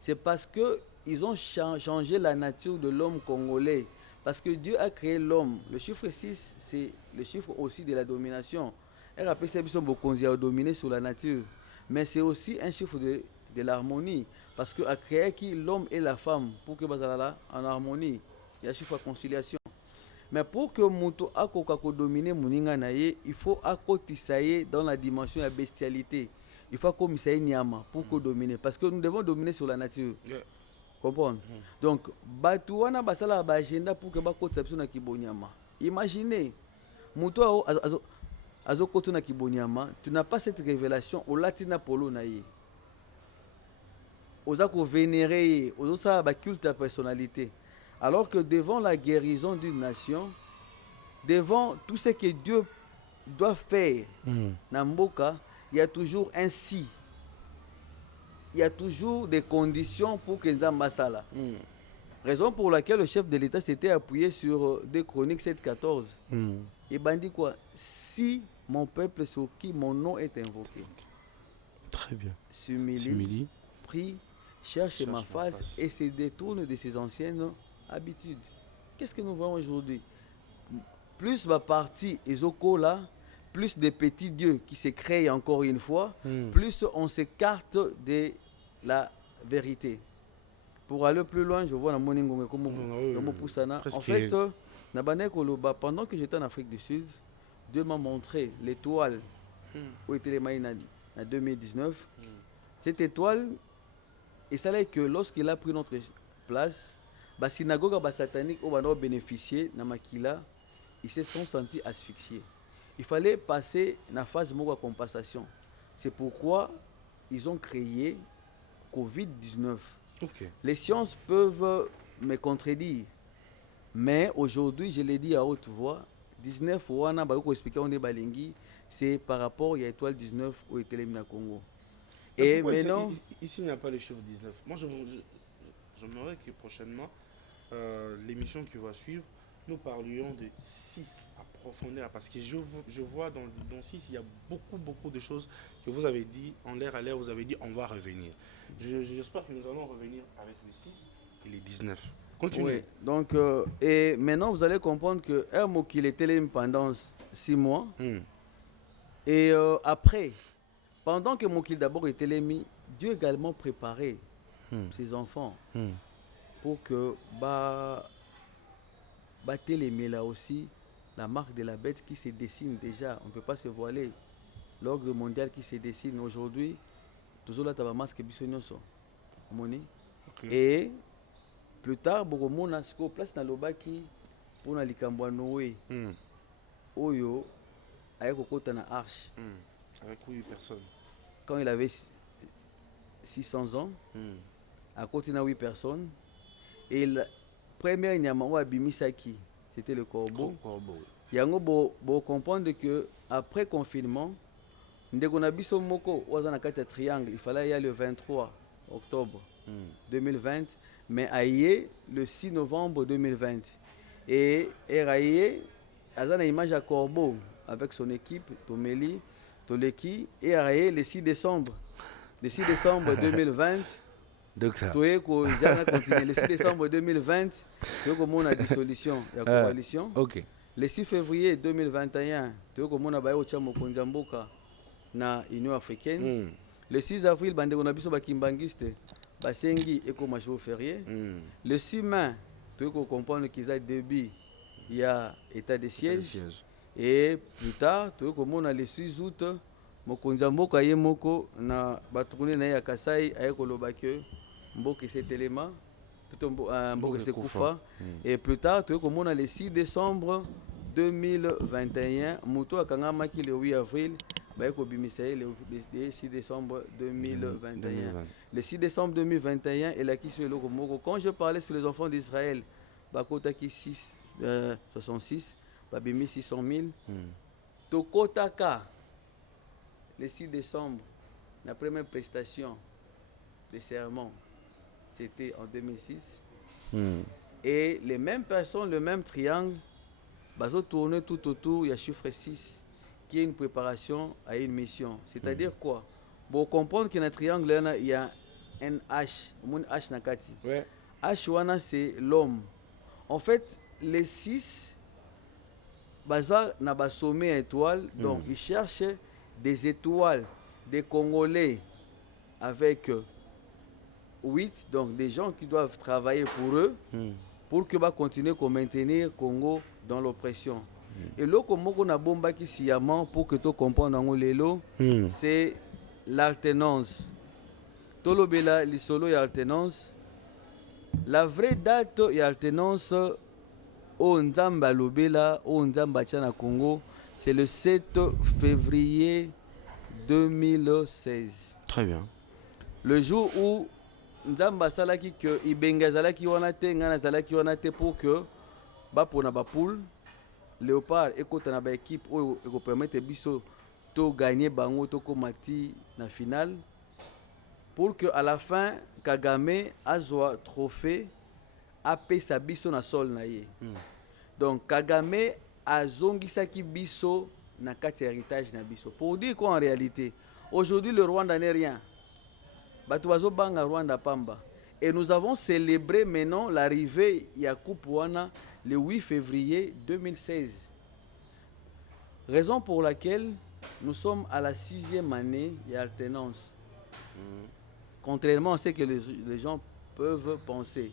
c'est parce qu'ils ont changé la nature de l'homme congolais. Parce que Dieu a créé l'homme. Le chiffre 6, c'est le chiffre aussi de la domination. Elle rappelle que nous sommes dominés sur la nature. Mais c'est aussi un chiffre de l'harmonie. Parce qu'il a créé l'homme et la femme pour que nous soyons en harmonie. Il y a un chiffre de conciliation. Mais pour que Mouto Akokako domine Mouninga Naye, il faut akotisaye dans la dimension de la bestialité. Il faut qu'on misaye Nyama pour qu'on domine. Parce que nous devons dominer sur la nature. Comprendre? Donc, Batouana Basala ba agenda pour que bakotisa na Kibonyama. Imaginez, Mouto Azokoto na Kibonyama, tu n'as pas cette révélation au Latina Polo Naye. Ozako vénérer, ozosa ba culte à personnalité. Alors que devant la guérison d'une nation, devant tout ce que Dieu doit faire, Namboka, il y a toujours un si. Il y a toujours des conditions pour que Nzamba sala. Raison pour laquelle le chef de l'État s'était appuyé sur des chroniques 7-14. Et ben dit quoi? Si mon peuple sur qui mon nom est invoqué, Très bien. s'humilie, prie, cherche ma face et se détourne de ses anciennes habitudes. Qu'est-ce que nous voyons aujourd'hui? Plus ma partie Ezoko là, plus de petits dieux qui se créent encore une fois, plus on s'écarte de la vérité. Pour aller plus loin, je vois dans mon Ngongé comme Poussana. En fait, pendant que j'étais en Afrique du Sud, Dieu m'a montré l'étoile où était les Maïna en 2019. Cette étoile, et ça là que lorsqu'il a pris notre place, la synagogue satanique où on a bénéficié, Namakila, ils se sont sentis asphyxiés. Il fallait passer la phase de compensation. C'est pourquoi ils ont créé Covid-19. Les sciences peuvent me contredire, mais aujourd'hui, je l'ai dit à haute voix, 19 wana ba ko expliquer on est balingi, c'est par rapport à l'étoile 19 au Télémina Congo. Et maintenant ici il n'y a pas les chiffres 19. Moi j'aimerais que prochainement l'émission qui va suivre, nous parlions de 6 à profondeur, parce que je vois dans 6 il y a beaucoup de choses que vous avez dit en l'air à l'air, vous avez dit on va revenir. J'espère que nous allons revenir avec les 6 et les 19. Continuez. Oui, donc et maintenant vous allez comprendre que un mot qu'il est télé pendant 6 mois et après, pendant que Mokil d'abord était mis, Dieu également préparait ses enfants pour que télémé là aussi la marque de la bête qui se dessine déjà. On ne peut pas se voiler. L'ordre mondial qui se dessine aujourd'hui, toujours là, tu as masque bisonyoso. Et plus tard, beaucoup de monde a place dans le baki pour na likambo Noé. Oyo avec kokota na arche. Avec 8 personnes. Quand il avait 600 ans, à côté de 8 personnes, et la première nyama abimisaki, c'était le corbeau. Yango bo comprendre que après confinement, ndeko na biso moko oza na kati ya triangle, il fallait y aller le 23 octobre 2020, mais aillé le 6 novembre 2020. Et Eraye azana image à corbeau avec son équipe Tomeli Toleki et Araye le 6 décembre. Le 6 décembre 2020. Donc ça. Le 6 décembre 2020, on a dissolution de la coalition. Le 6 février 2021, on a na Union africaine. Le 6 avril, on a biso bakimbangiste, basengi et comme jour férié. Le 6 mai, on comprend qu'ils ont début, il y a état de siège. Et plus tard, on a le 6 août, mokonza mboka ye moko na batourné na ya Kasai ayekoloba ke mboka cet élément plutôt mboka se kufa. Et plus tard, on a le 6 décembre 2021, moto akangamaki le 8 avril, bayeko bimisaye le 6 décembre 2021. Le 6 décembre 2021 et la question est loko moko. Quand je parlais sur les enfants d'Israël, bakotaki 66 babimi 600 000. Tokotaka le 6 décembre, la première prestation de serment, c'était en 2006. Et les mêmes personnes, le même triangle, ont tourné tout autour, il y a chiffre 6, qui est une préparation à une mission. C'est-à-dire quoi? Pour comprendre qu'il y a un triangle, il y a un H, un H nakati. H, c'est l'homme. En fait, les 6, Baza n'a pas sommet étoile, donc ils cherchent des étoiles, des Congolais avec 8, donc des gens qui doivent travailler pour eux, pour que va continuer à maintenir Congo dans l'oppression. Et là, comme on a bomba qui sciemment pour que tu comprennes c'est l'alternance. Tolobela l'isolo et alternance. La vraie date et alternance au Nzamba Lobela, au Nzamba Tchana Congo, c'est le 7 février 2016. Très bien. Le jour où Nzamba Salaki que Ibenga Zalaki Wanate, Ngana Zalaki Wanate pour que Bapona Bapoul, Léopard et Kotana ba équipe où il permettre Bisso de gagner Bango Toko Mati na finale. Pour que à la fin, Kagame a un trophée apesa biso na sol na ye. Mm. Donc Kagame azongisaki biso na kati ya héritage na biso. Pour dire qu'en réalité, aujourd'hui le Rwanda n'est rien. Bato bazobanga Rwanda pamba. Et nous avons célébré maintenant l'arrivée ya Coupe Wana le 8 février 2016. Raison pour laquelle nous sommes à la 6e année d'alternance. Contrairement à ce que les gens peuvent penser.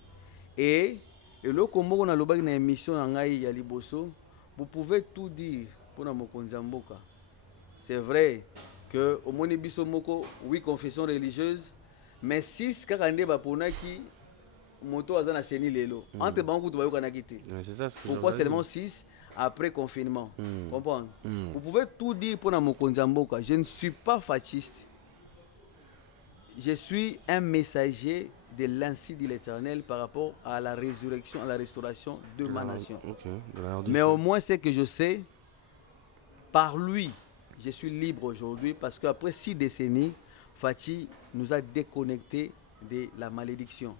Et le Congo, on a une émission en Aïe Liboso, vous pouvez tout dire pour Mokonzi Mboka. C'est vrai que au Monibiso Moko, oui, confession religieuse, mais 6 kakande baponaki moto azana seni lelo. Entre bango tu bayokana kité. Pourquoi seulement 6 après confinement? Comprendre? Vous pouvez tout dire pour Mokonzi Mboka. Je ne suis pas fasciste. Je suis un messager de l'ainsi de l'Éternel par rapport à la résurrection, à la restauration de ma nation. Mais au moins, ce que je sais, par lui, je suis libre aujourd'hui parce qu'après 6 décennies, Fatih nous a déconnectés de la malédiction.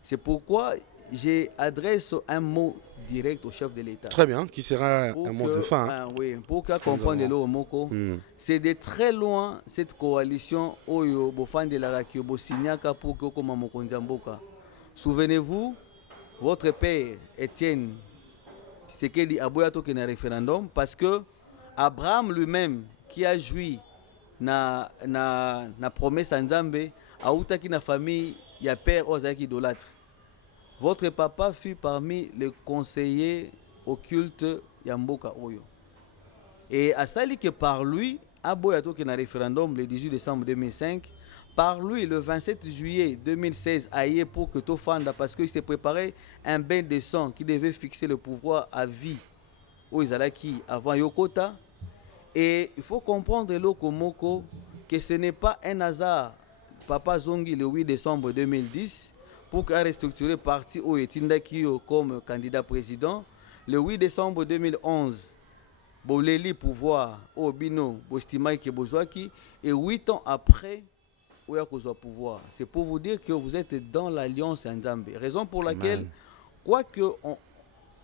C'est pourquoi j'adresse un mot direct au chef de l'État. Très bien, qui sera un mot de fin. Oui, pour qu'il comprenne le Moko. C'est de très loin cette coalition Oyo Bofan de la Rakio Bosignaka pour que comme Mokonzi Mboka. Souvenez-vous, votre père Étienne Tshisekedi Aboyato qui est un référendum parce que Abraham lui-même qui a joui na promesse à Nzambe a outaki na famille ya père Ozaki idolâtre. Votre papa fut parmi les conseillers occultes Yamboka Oyo. Et à ça que par lui, Aboyato qui est un référendum le 18 décembre 2005, par lui le 27 juillet 2016, aïe pour que Tofanda, parce qu'il s'est préparé un bain de sang qui devait fixer le pouvoir à vie au Izalaki avant Yokota. Et il faut comprendre Lokomoko que ce n'est pas un hasard. Papa Zongi le 8 décembre 2010 pour qu'il restructuré parti au Etindakio comme candidat président. Le 8 décembre 2011, Boleli pouvoir au Bino, Bostimai Kebozwaki, et 8 ans après, Oyakozwa pouvoir. C'est pour vous dire que vous êtes dans l'alliance Nzambe. Raison pour laquelle, quoique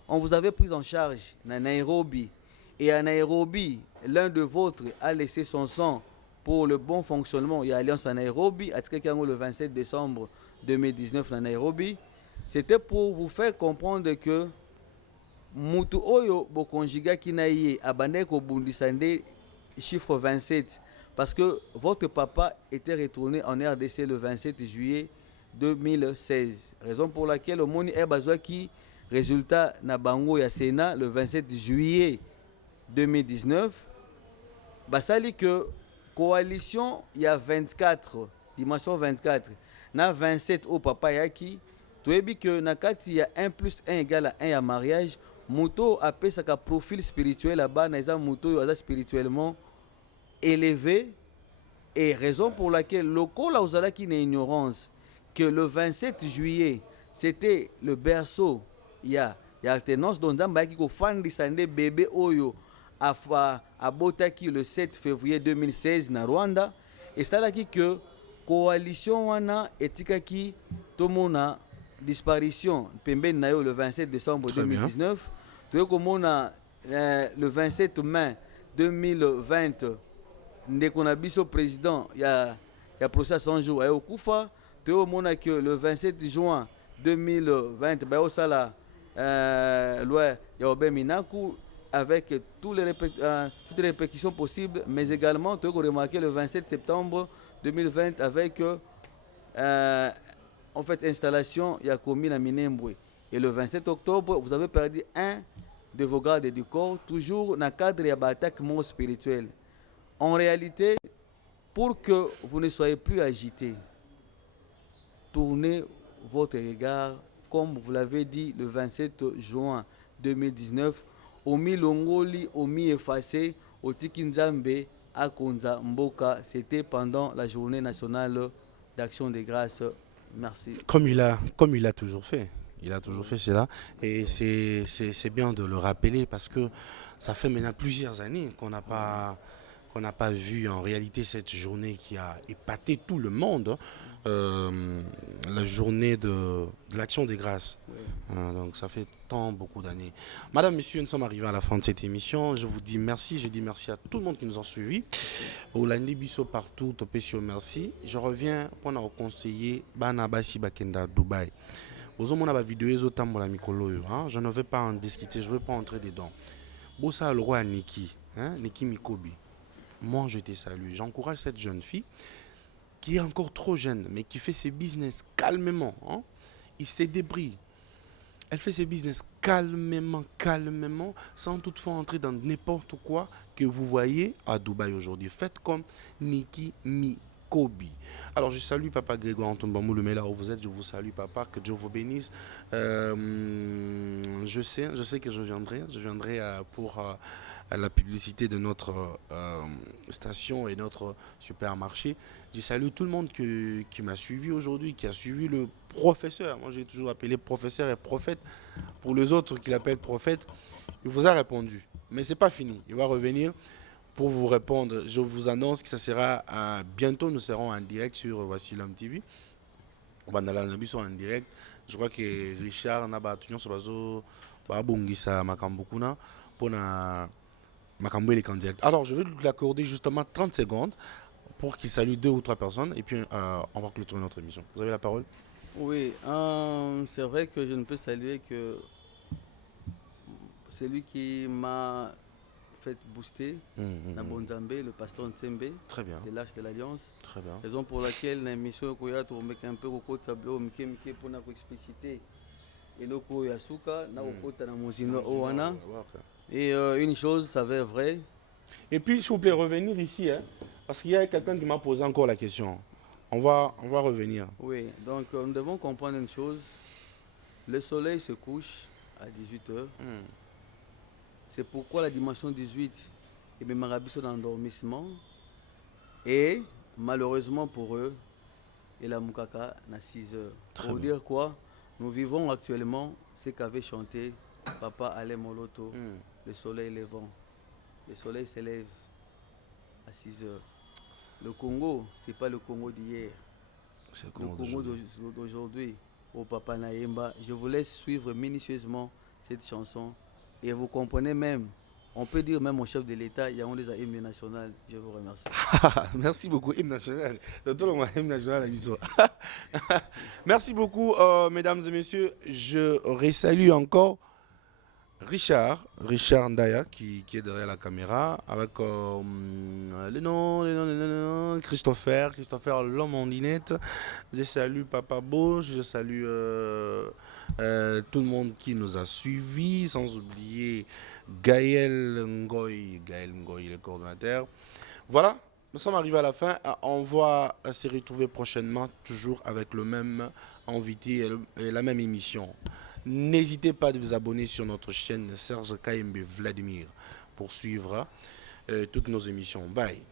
on vous avait pris en charge à Nairobi, et à Nairobi, l'un de vôtres a laissé son sang pour le bon fonctionnement. Il y a alliance à Nairobi, à Tikekango le 27 décembre 2019 à Nairobi. C'était pour vous faire comprendre que Mutu Oyo Bokonjiga Kinaye abandé ko bundisande chiffre 27 parce que votre papa était retourné en RDC le 27 juillet 2016. Raison pour laquelle au Moni Ebazwaki résultat na bango ya Sénat le 27 juillet 2019. Basali que coalition il y a 24 dimension 24 na 27 au papa yaki toyebi que nakati ya 1 plus 1 égale à 1 à mariage Muto appelle ça un profil spirituel là-bas na Muto spirituellement élevé et raison pour laquelle loko la ozalaki une ignorance que le 27 juillet c'était le berceau il y a alternance dont Nzamba ki ko fandisande bébé oyo a botaki le 7 février 2016 na Rwanda et ça là que coalition wana etikaki tomona disparition pembeni na yo le 27 décembre 2019 toyekomona le 27 mai 2020 ndeko na biso président ya procès 100 jours ayo kufa toyekomona que le 27 juin 2020 bayo sala loi ya Obé Minaku avec toutes les répercussions possibles mais également tu as remarqué le 27 septembre 2020 avec en fait installation il y a commis à Minembwe et le 27 octobre vous avez perdu un de vos gardes du corps toujours dans le cadre de l'attaque mort spirituelle. En réalité, pour que vous ne soyez plus agité, tournez votre regard comme vous l'avez dit le 27 juin 2019 au Milongoli, au mi-effacé, au Tikinzambe, à Konza Mboka. C'était pendant la journée nationale d'action de grâce. Merci. Comme il a toujours fait. Il a toujours fait cela. Et c'est bien de le rappeler parce que ça fait maintenant plusieurs années qu'on n'a qu'on n'a pas vu en réalité cette journée qui a épaté tout le monde, hein. La journée de l'Action des Grâces. Oui. Donc ça fait tant beaucoup d'années. Madame, Messieurs, nous sommes arrivés à la fin de cette émission. Je vous dis merci. Je dis merci à tout le monde qui nous a suivis. Olandi Bisso partout, Topesio, merci. Je reviens pour nous conseiller Bana Basi Bakenda Dubaï. Je ne vais pas en discuter, je ne vais pas entrer dedans. Bossa le roi Niki, Niki Mikobi. Moi, je te salue. J'encourage cette jeune fille qui est encore trop jeune, mais qui fait ses business calmement. Il se débrouille. Elle fait ses business calmement, sans toutefois entrer dans n'importe quoi que vous voyez à Dubaï aujourd'hui. Faites comme Niki Mikobi. Alors, je salue Papa Grégoire Antombamou, le là où vous êtes. Je vous salue, Papa. Que Dieu vous bénisse. Je sais que je viendrai pour la publicité de notre station et notre supermarché. Je salue tout le monde qui m'a suivi aujourd'hui, qui a suivi le professeur. Moi, j'ai toujours appelé professeur et prophète. Pour les autres qui l'appellent prophète, il vous a répondu. Mais ce n'est pas fini. Il va revenir pour vous répondre. Je vous annonce que ça sera bientôt. Nous serons en direct sur Wassilam TV. On va en direct. Je crois que Richard n'a pour Makambo est en direct. Alors, je vais lui accorder justement 30 secondes pour qu'il salue 2 ou 3 personnes et puis on va clôturer notre émission. Vous avez la parole? Oui, c'est vrai que je ne peux saluer que celui qui m'a fait booster, Nabonzambe, le pasteur Ntembe, Très bien. de l'Arche de l'Alliance. Très bien. Raison pour laquelle l'émission est un peu au tableau, pour nous expliciter. Et le coup Yasuka, et une chose s'avère vraie. Et puis, s'il vous plaît, revenir ici, parce qu'il y a quelqu'un qui m'a posé encore la question. On va revenir. Oui, donc nous devons comprendre une chose. Le soleil se couche à 18h. C'est pourquoi la dimension 18 est Marabiso d'endormissement. Et malheureusement pour eux, et la Mukaka à 6h. Pour dire quoi? Nous vivons actuellement ce qu'avait chanté Papa Alain Moloto, le soleil levant. Le soleil s'élève à 6h. Le Congo, ce n'est pas le Congo d'hier. C'est le Congo d'aujourd'hui. Au Papa Naïmba, je vous laisse suivre minutieusement cette chanson. Et vous comprenez même, on peut dire même au chef de l'État, il y a un des hymnes national. Je vous remercie. Merci beaucoup, hymne national. Hymne national. Merci beaucoup, mesdames et messieurs. Je resalue encore Richard Ndaya qui est derrière la caméra avec le nom, Christopher l'homme en dinette. Je salue Papa Bosch, je salue tout le monde qui nous a suivis, sans oublier Gaël Ngoy, le coordonnateur. Voilà, nous sommes arrivés à la fin. On va se retrouver prochainement, toujours avec le même invité et la même émission. N'hésitez pas à vous abonner sur notre chaîne Serge KMB Vladimir pour suivre toutes nos émissions. Bye.